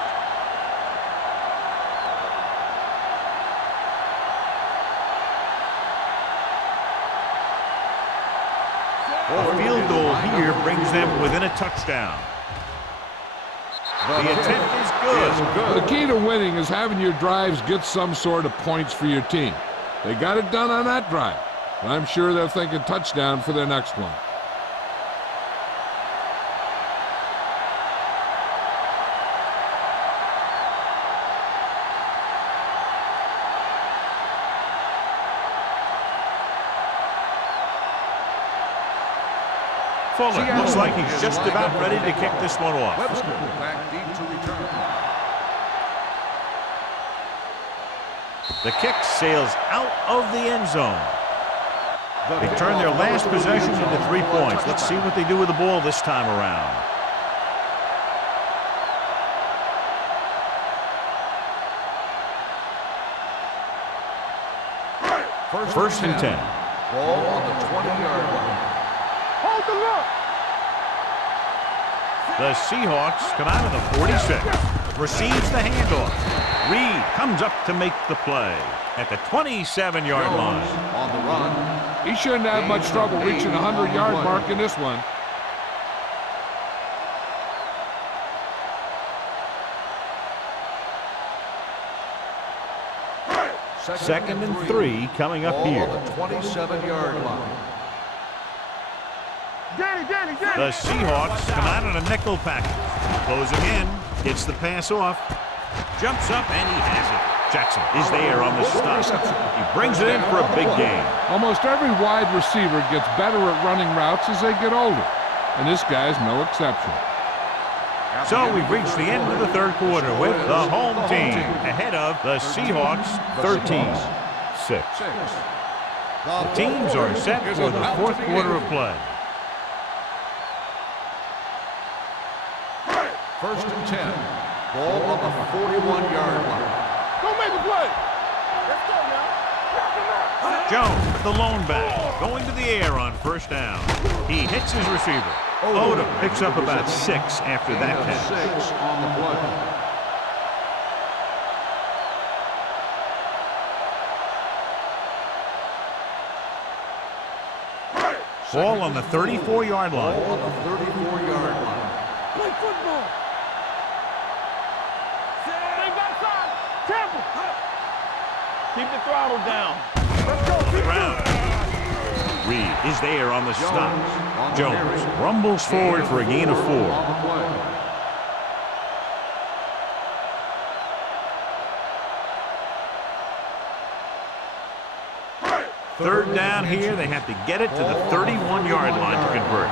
A field goal here brings them within a touchdown. The attempt is good. The key to winning is having your drives get some sort of points for your team. They got it done on that drive. And I'm sure they're thinking touchdown for their next one. Fuller looks like he's just about ready to kick this one off. Webster back deep to return. The kick sails out of the end zone. They turn their last possession into 3 points. Let's see what they do with the ball this time around. First and 10. Ball on the 20-yard line. Hold the look. The Seahawks come out of the 46. Receives the handoff. Reed comes up to make the play at the 27-yard line. On the run. He shouldn't have much trouble reaching the 100-yard mark in this one. 2nd and 3 coming up Ball here. on the 27-yard line. Danny. The Seahawks come out in a nickel package. Closing in, gets the pass off, jumps up, and he has it. Jackson is there on the stop. He brings it in for a big gain. Almost every wide receiver gets better at running routes as they get older, and this guy's no exception. So we've reached the end of the 3rd quarter with the home team ahead of the Seahawks 13-6. The teams are set for the 4th quarter of play. 1st and 10. Ball on the 41-yard line. Don't make a play. Let's go now. Jones, the lone back, going to the air on 1st down. He hits his receiver. Odom picks up about 6 after that catch. 6 on the play. Ball on the 34-yard line. Ball on the 34-yard line. Play football. Stay backside. Tampa. Keep the throttle down. Let's go. Ground. Reed is there on the stop. Jones rumbles forward for a gain of 4. On the play. Third down here. They have to get it to the 31-yard line to convert.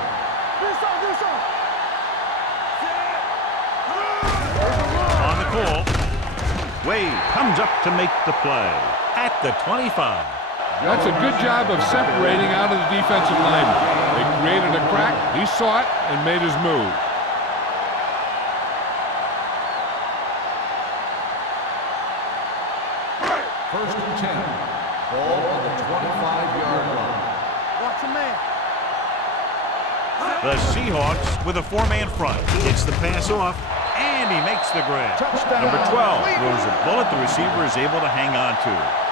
On the call, Wade comes up to make the play at the 25. That's a good job of separating out of the defensive lineman. They created a crack, he saw it, and made his move. First and 10. Ball on the 25-yard line. Watch a man. The Seahawks with a 4-man front. Gets the pass off, and he makes the grab. Touchdown. Number 12 throws a bullet the receiver is able to hang on to.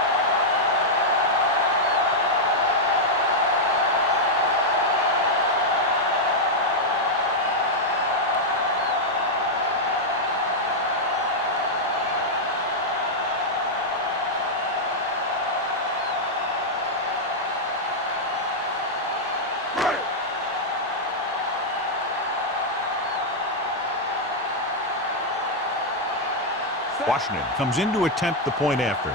Washington comes in to attempt the point after.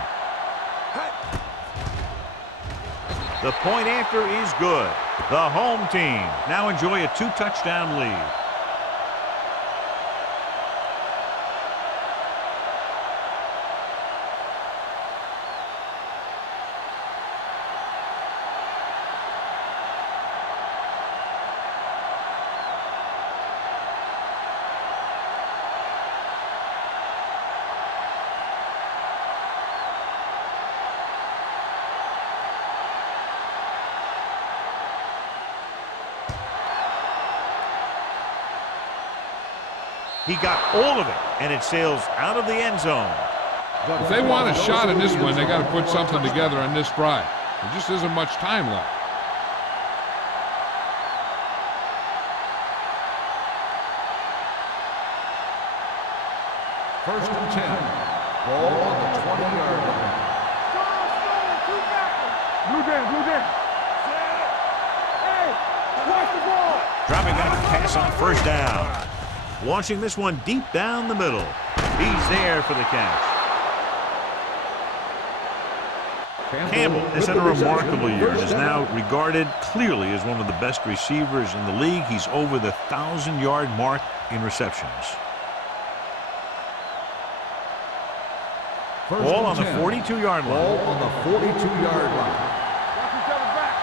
The point after is good. The home team now enjoy a 2-touchdown lead. He got all of it, and it sails out of the end zone. If they want a shot in this one, they got to put something together on this drive. There just isn't much time left. First and 10. Ball on the 20-yard line. Blue Dan. Hey, watch the ball. Dropping back to pass on 1st down. Launching this one deep down the middle. He's there for the catch. Campbell has had a remarkable year and is now regarded clearly as one of the best receivers in the league. He's over the 1,000-yard mark in receptions. Ball on the 42-yard line. Ball on the 42-yard line. Watch each other back.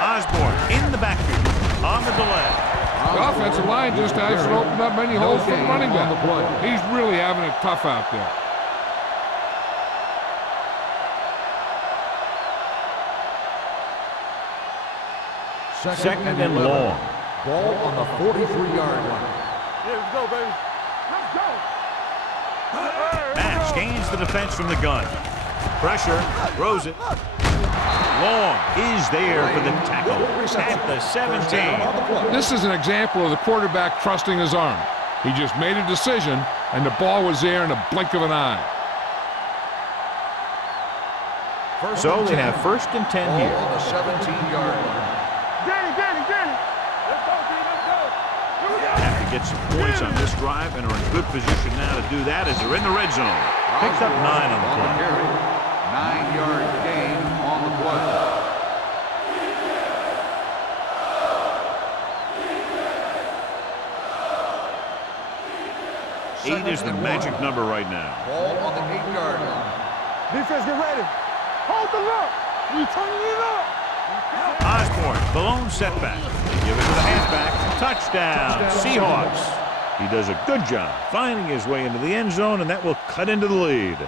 Osborne in the backfield on the delay. The offensive line just hasn't opened up many holes for the running back. He's really having it tough out there. Second and long. Ball on the 43-yard line. Yeah, let's go, baby. Let's go. Match gains the defense from the gun. Pressure, throws it. Long is there for the tackle at the 17. This is an example of the quarterback trusting his arm. He just made a decision, and the ball was there in a blink of an eye. So they have first and 10 Ball here. on the 17-yard line. Danny. Let's go, D. Let's go. Here we go. Have to get some points on this drive and are in good position now to do that as they're in the red zone. Picked up 9 on the play. carry. 9-yard gain on the play. 8 is the magic number right now. Ball on the 8-yard line. Defense, get ready. Hold the look. We turning it up. Osborne, the lone setback. They give it to the halfback. Touchdown, Seahawks. He does a good job finding his way into the end zone, and that will cut into the lead.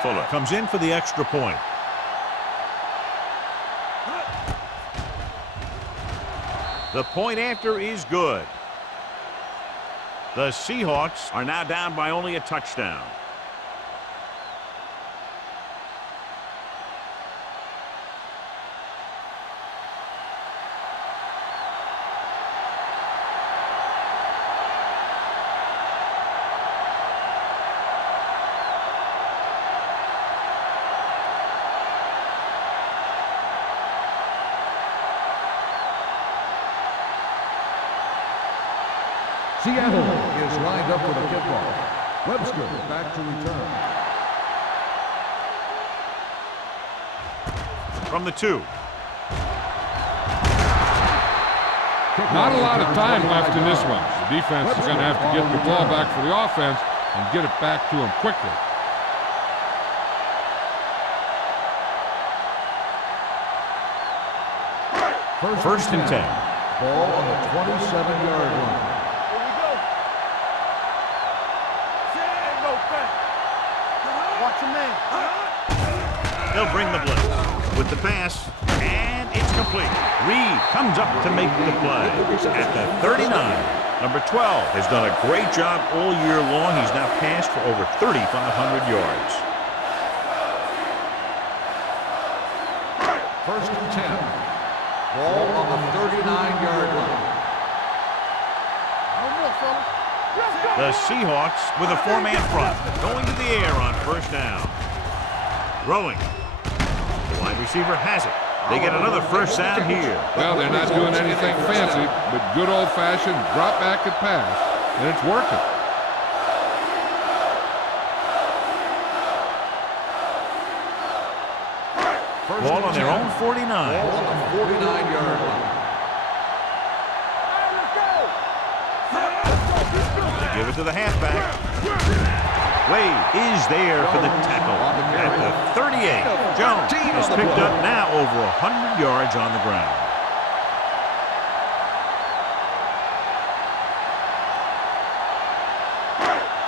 Fuller comes in for the extra point. The point after is good. The Seahawks are now down by only a touchdown. Seattle is lined up for the kickoff. Webster back to return. From the 2. Not a lot of time left in this one. The defense is going to have to get the ball back for the offense and get it back to them quickly. First and 10. Ball on the 27-yard line. Watch your man. They'll bring the blitz with the pass, and it's complete. Reed comes up to make the play at the 39. Number 12 has done a great job all year long. He's now passed for over 3,500 yards. First and 10. Ball on the 39-yard line. No more, fella. Let's go. The Seahawks with a 4-man front, going to the air on first down. Throwing. The wide receiver has it. They get another first down here. Well, they're not doing anything fancy, but good old-fashioned drop back and pass, and it's working. Ball on their own 49. Ball on the 49-yard line. They give it to the halfback. Wade is there for the tackle at the 38. Jones has picked up now over 100 yards on the ground.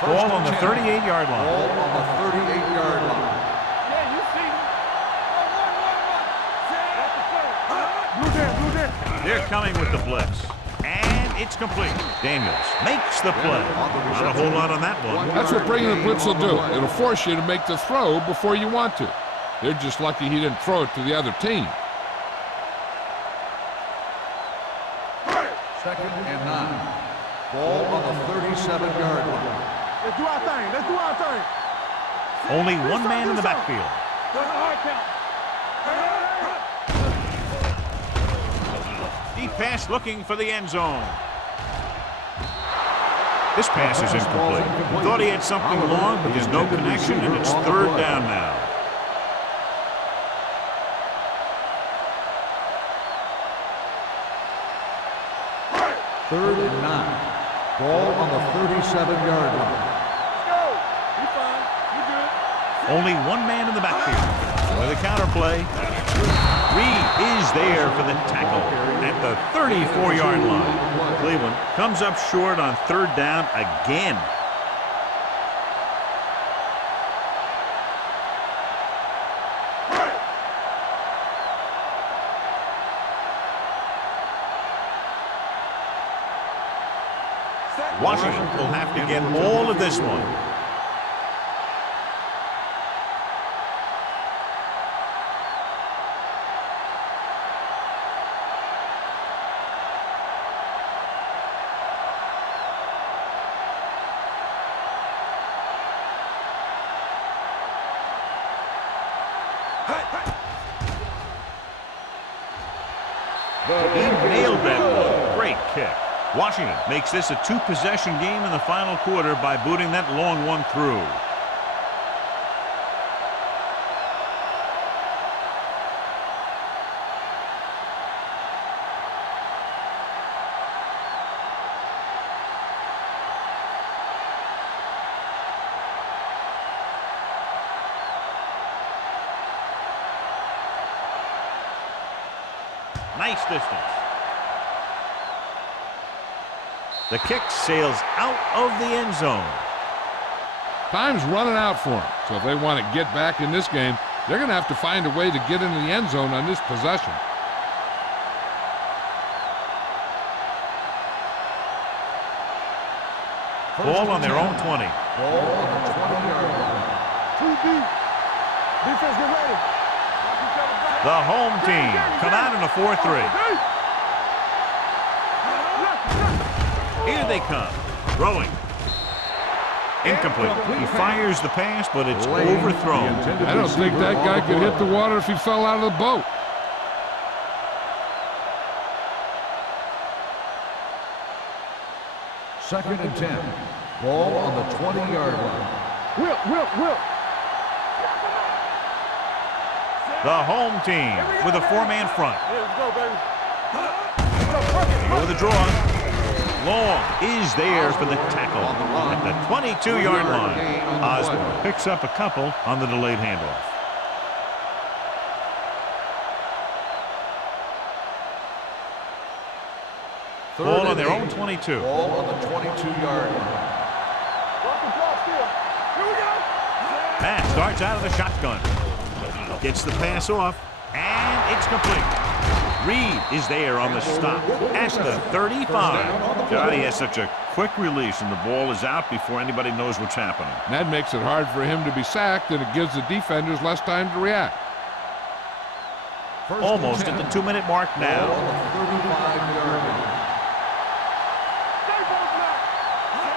Ball on the 38-yard line. Ball on the 38-yard line. Yeah, you see me. Blue there. They're coming with the blitz. And it's complete. Daniels makes the play. Not a whole lot on that one. That's what bringing the blitz will do. It'll force you to make the throw before you want to. They're just lucky he didn't throw it to the other team. Second and 9. Ball on the 37-yard line. Let's do our thing. Only one man in the backfield. Deep pass looking for the end zone. This pass is incomplete. Thought he had something long, but there's no connection, and it's third down now. Third and 9. Ball on the 37-yard line. Let's go. You fine. You good. Only one man in the backfield. With a counter play. Reed is there for the tackle at the 34-yard line. Cleveland comes up short on third down again. Washington will have to get all of this one. He nailed that one. Great kick. Washington makes this a two-possession game in the final quarter by booting that long one through. Nice distance. The kick sails out of the end zone. Time's running out for them. So if they want to get back in this game, they're going to have to find a way to get into the end zone on this possession. Ball on their own 20. Ball on the 20-yard line. Too deep. Defense, get ready. Watch each other back. The home team come out in a 4-3. Here they come. Throwing. Incomplete. He fires the pass, but it's overthrown. I don't think that guy could hit the water if he fell out of the boat. Second and 10. Ball on the 20-yard line. Whip. The home team with a four-man front. Here we go, baby. Let's go, Go with the draw. Long is there for the tackle at the 22-yard line. Osborne picks up a couple on the delayed handoff. Ball on their own 22. Ball on the 22-yard line. Pass starts out of the shotgun. Gets the pass off, and it's complete. Reed is there on the stop at the 35. God, he has such a quick release, and the ball is out before anybody knows what's happening. That makes it hard for him to be sacked, and it gives the defenders less time to react. Almost at the 2-minute mark now. Ball on the 35-yard line.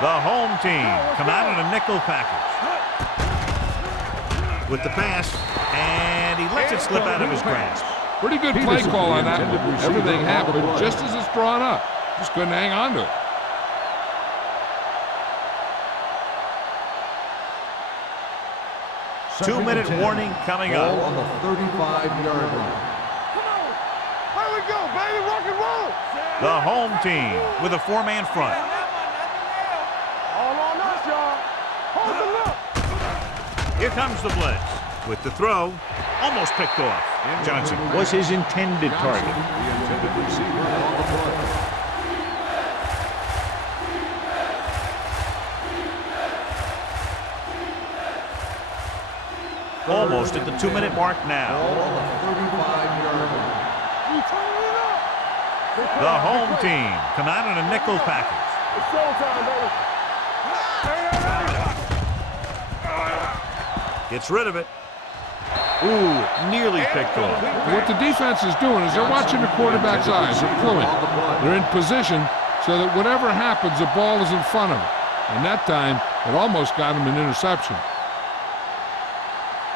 The home team come out in a nickel package. With the pass, and he lets it slip out of his grasp. Pretty good play call on that one. Everything happened just as it's drawn up. Just couldn't hang on to it. Two-minute warning coming up. Ball on the 35-yard line. Come on. Here we go, baby. Rock and roll. The home team with a four-man front. All on us, y'all. Hold the look. Here comes the blitz. With the throw, almost picked off. Johnson was his intended target. The intended receiver on the play. Almost at the 2-minute mark now. Ball on the 35-yard line. You turn it up. The home team come out in a nickel package. It's showtime, baby. Gets rid of it. Ooh, nearly picked off. What the defense is doing is they're watching the quarterback's eyes. They're fluent. They're in position so that whatever happens, the ball is in front of them. And that time, it almost got him an interception.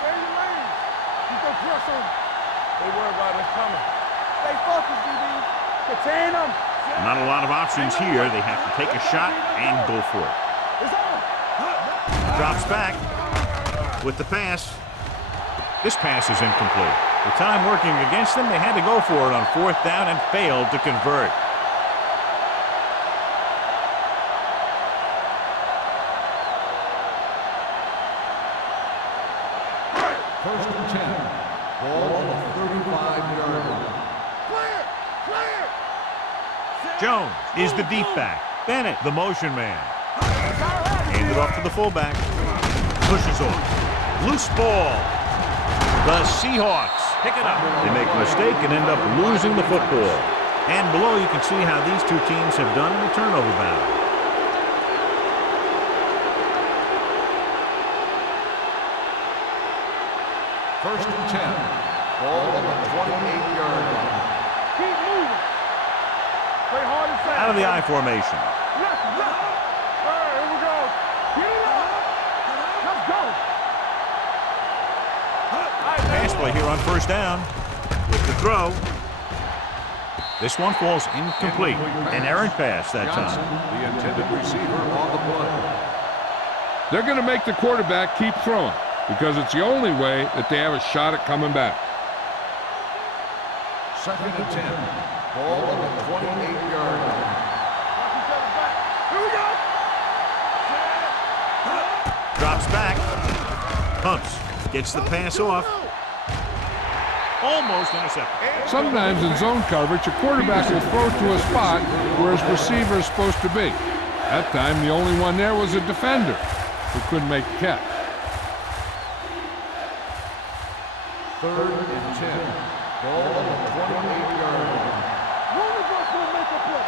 Stay in your lane. Keep that press on. They worry about us coming. Stay focused, DB. Contain them. Not a lot of options here. They have to take a shot and go for it. It's on. Drops back with the pass. This pass is incomplete. The time working against them, they had to go for it on 4th down and failed to convert. First and 10. Ball on the 35-yard line. Clear. Clear. Jones is the deep back. Bennett, the motion man. Handed off to the fullback. Pushes off. Loose ball. The Seahawks pick it up. They make a mistake and end up losing the football. And below you can see how these two teams have done in the turnover battle. First and 10. Ball on the 28-yard line. Keep moving. Play hard and fast. Out of the I formation. Left. All right, here we go. Get it up. Let's go. Pass play here on 1st down. With the throw. This one falls incomplete. An errant pass that Johnson, time. the intended receiver on the play. They're going to make the quarterback keep throwing because it's the only way that they have a shot at coming back. 2nd and 10. Ball on the 28-yard line. Here we go. Drops back. Pumps. Gets the pass off. Almost intercepted. Sometimes in zone coverage, a quarterback will throw to a spot where his receiver is supposed to be. That time, the only one there was a defender who couldn't make the catch. 3rd and 10. Ball on the 28-yard line. One of us will make a play.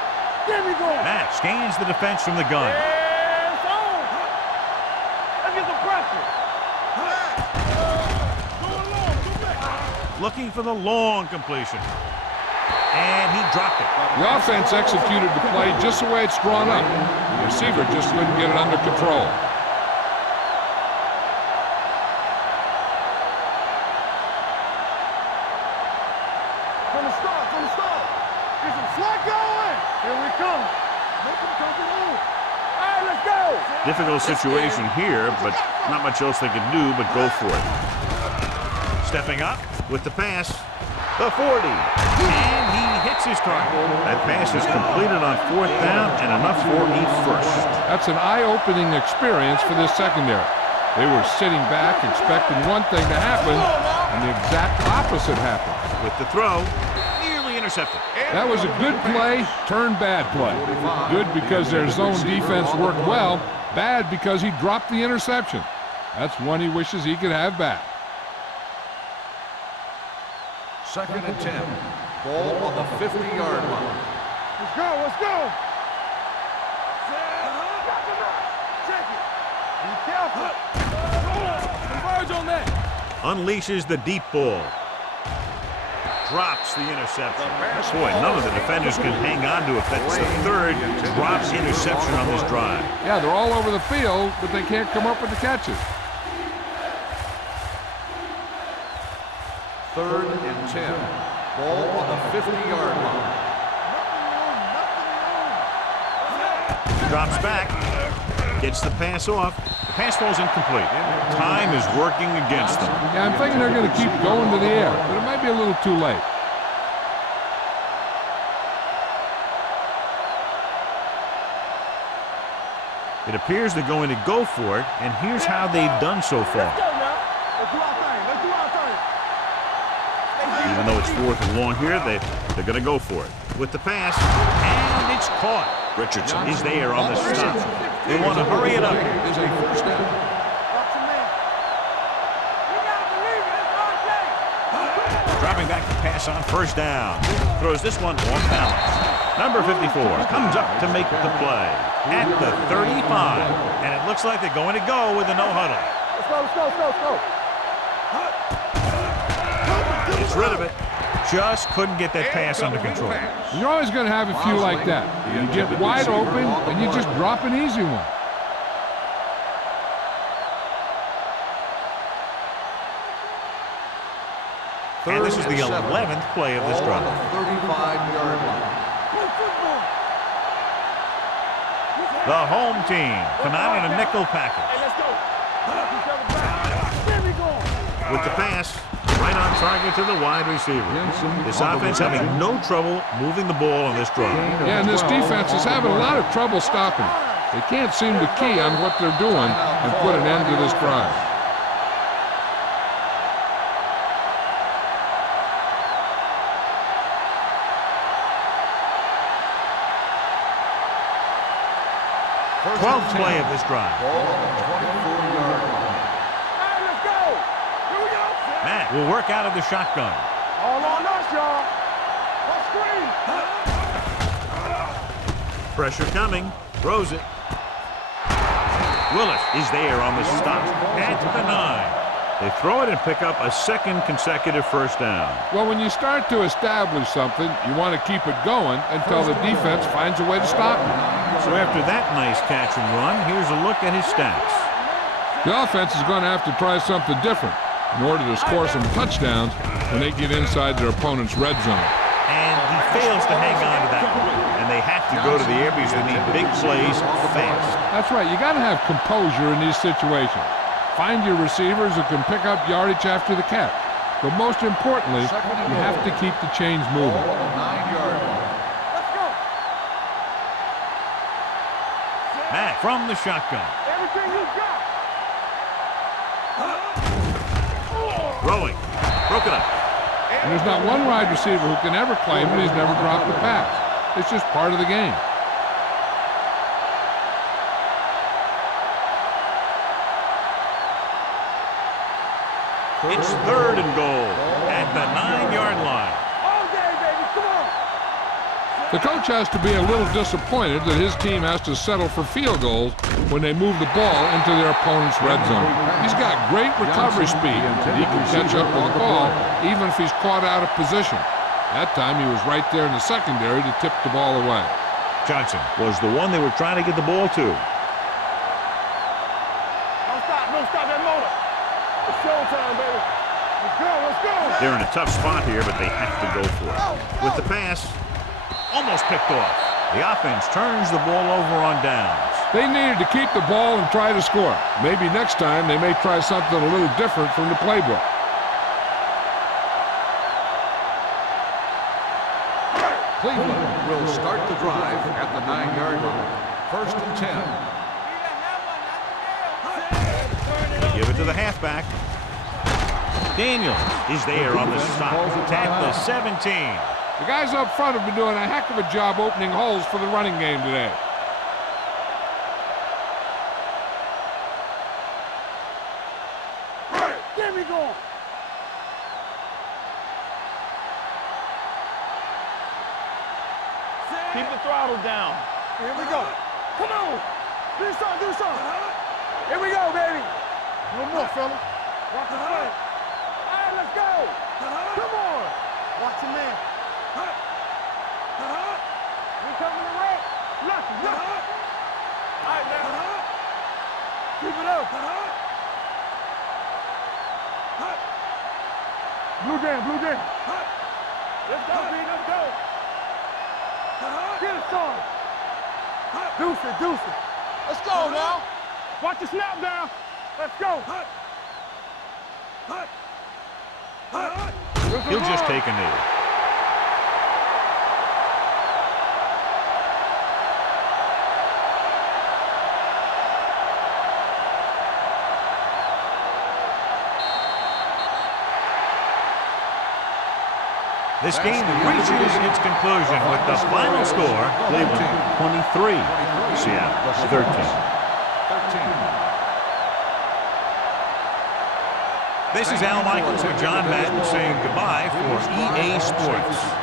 There we go. Matt scans the defense from the gun. It's on. Let's get some pressure. Go along, go back. Looking for the long completion. And he dropped it. The offense executed the play just the way it's drawn up. The receiver just couldn't get it under control. From the start. Get some slack going. Here we come. Make them come to the move. All right, let's go. Difficult situation here, but not much else they can do but go for it. Stepping up with the pass. The 40. And he hits his target. That pass is completed on 4th down and enough for a first. That's an eye-opening experience for this secondary. They were sitting back expecting one thing to happen, and the exact opposite happened. With the throw, nearly intercepted. That was a good play, turned bad play. Good because their zone defense worked well, bad because he dropped the interception. That's one he wishes he could have back. 2nd and 10. Ball on the 50-yard line. Let's go. Check it. Be careful. Converge on that. Unleashes the deep ball. Drops the interception. Boy, none of the defenders can hang on to it. That's the 3rd dropped interception on this drive. Yeah, they're all over the field, but they can't come up with the catches. 3rd and 10. Ball on the 50-yard line. Drops back. Gets the pass off. The pass falls incomplete. Time is working against them. Yeah, I'm thinking they're going to keep going to the air, but it might be a little too late. It appears they're going to go for it, and here's how they've done so far. Let's go now. Let's do our thing. Even though it's 4th and long here, they're going to go for it. With the pass, and it's caught. Richardson is there on the stop. They want to hurry it up. Is a first down. Watch him, man. You gotta believe it. It's our day. Dropping back to pass on 1st down. Throws this one off balance. Number 54 comes up to make the play at the 35. And it looks like they're going to go with a no huddle. Let's go. Gets rid of it. Just couldn't get that pass under control. You're always going to have a few like that. You get wide open, and you just drop an easy one. And this is the 11th play of this Ball on drive. the 35-yard line. Play football. The home team come out in a nickel package. Hey, let's go. Knock each other back. There we go. With the pass, right on target to the wide receiver. This offense having no trouble moving the ball on this drive. Yeah, and this defense is having a lot of trouble stopping. They can't seem to key on what they're doing and put an end to this drive. Twelfth play of this drive. Ball on the 24-yard line. All right, let's go. Here we go. Matt will work out of the shotgun. All on us, y'all. Let's screen. Pressure coming. Throws it. Willis is there on the stop at the 9. They throw it and pick up a 2nd consecutive 1st down. Well, when you start to establish something, you want to keep it going until the defense finds a way to stop it. So after that nice catch and run, here's a look at his stats. The offense is going to have to try something different in order to score some touchdowns when they get inside their opponent's red zone. And he fails to hang on to that one. And they have to go to the air because they need big plays fast. That's right. You got to have composure in these situations. Find your receivers who can pick up yardage after the catch. But most importantly, you have to keep the chains moving. 9-yard line. Let's go. Matt from the shotgun. Everything you got. Throwing. Broken up. And there's not one wide receiver who can ever claim that he's never dropped a pass. It's just part of the game. It's 3rd and goal at the 9-yard line. All day, baby. Come on. The coach has to be a little disappointed that his team has to settle for field goals when they move the ball into their opponent's red zone. He's got great recovery speed, and he can catch up with the ball even if he's caught out of position. That time he was right there in the secondary to tip the ball away. Johnson was the one they were trying to get the ball to. Don't stop that motor. It's showtime, baby. Let's go, let's go. They're in a tough spot here, but they have to go for it. With the pass, almost picked off. The offense turns the ball over on downs. They needed to keep the ball and try to score. Maybe next time they may try something a little different from the playbook. Cleveland will start the drive at the 9-yard line. 1st and 10. Give it to the halfback. Daniels is there on the stop at the 17. The guys up front have been doing a heck of a job opening holes for the running game today. Get me going. Keep the throttle down. Here we go. Come on. Do something, do something. Here we go, baby. No more, fella. Watch the play. All right, let's go. Come on. Watch your man. We coming to wreck. Lock it, lock it. All right, now. Keep it up. Blue jam, blue jam. Let's go, B, let's go. Get it, son. Deuce it, deuce it. Let's go now. Watch the snap down. Let's go. He'll just take a knee. This game reaches its conclusion with the final score, Cleveland 23, Seattle 13. This is Al Michaels with John Madden saying goodbye for EA Sports.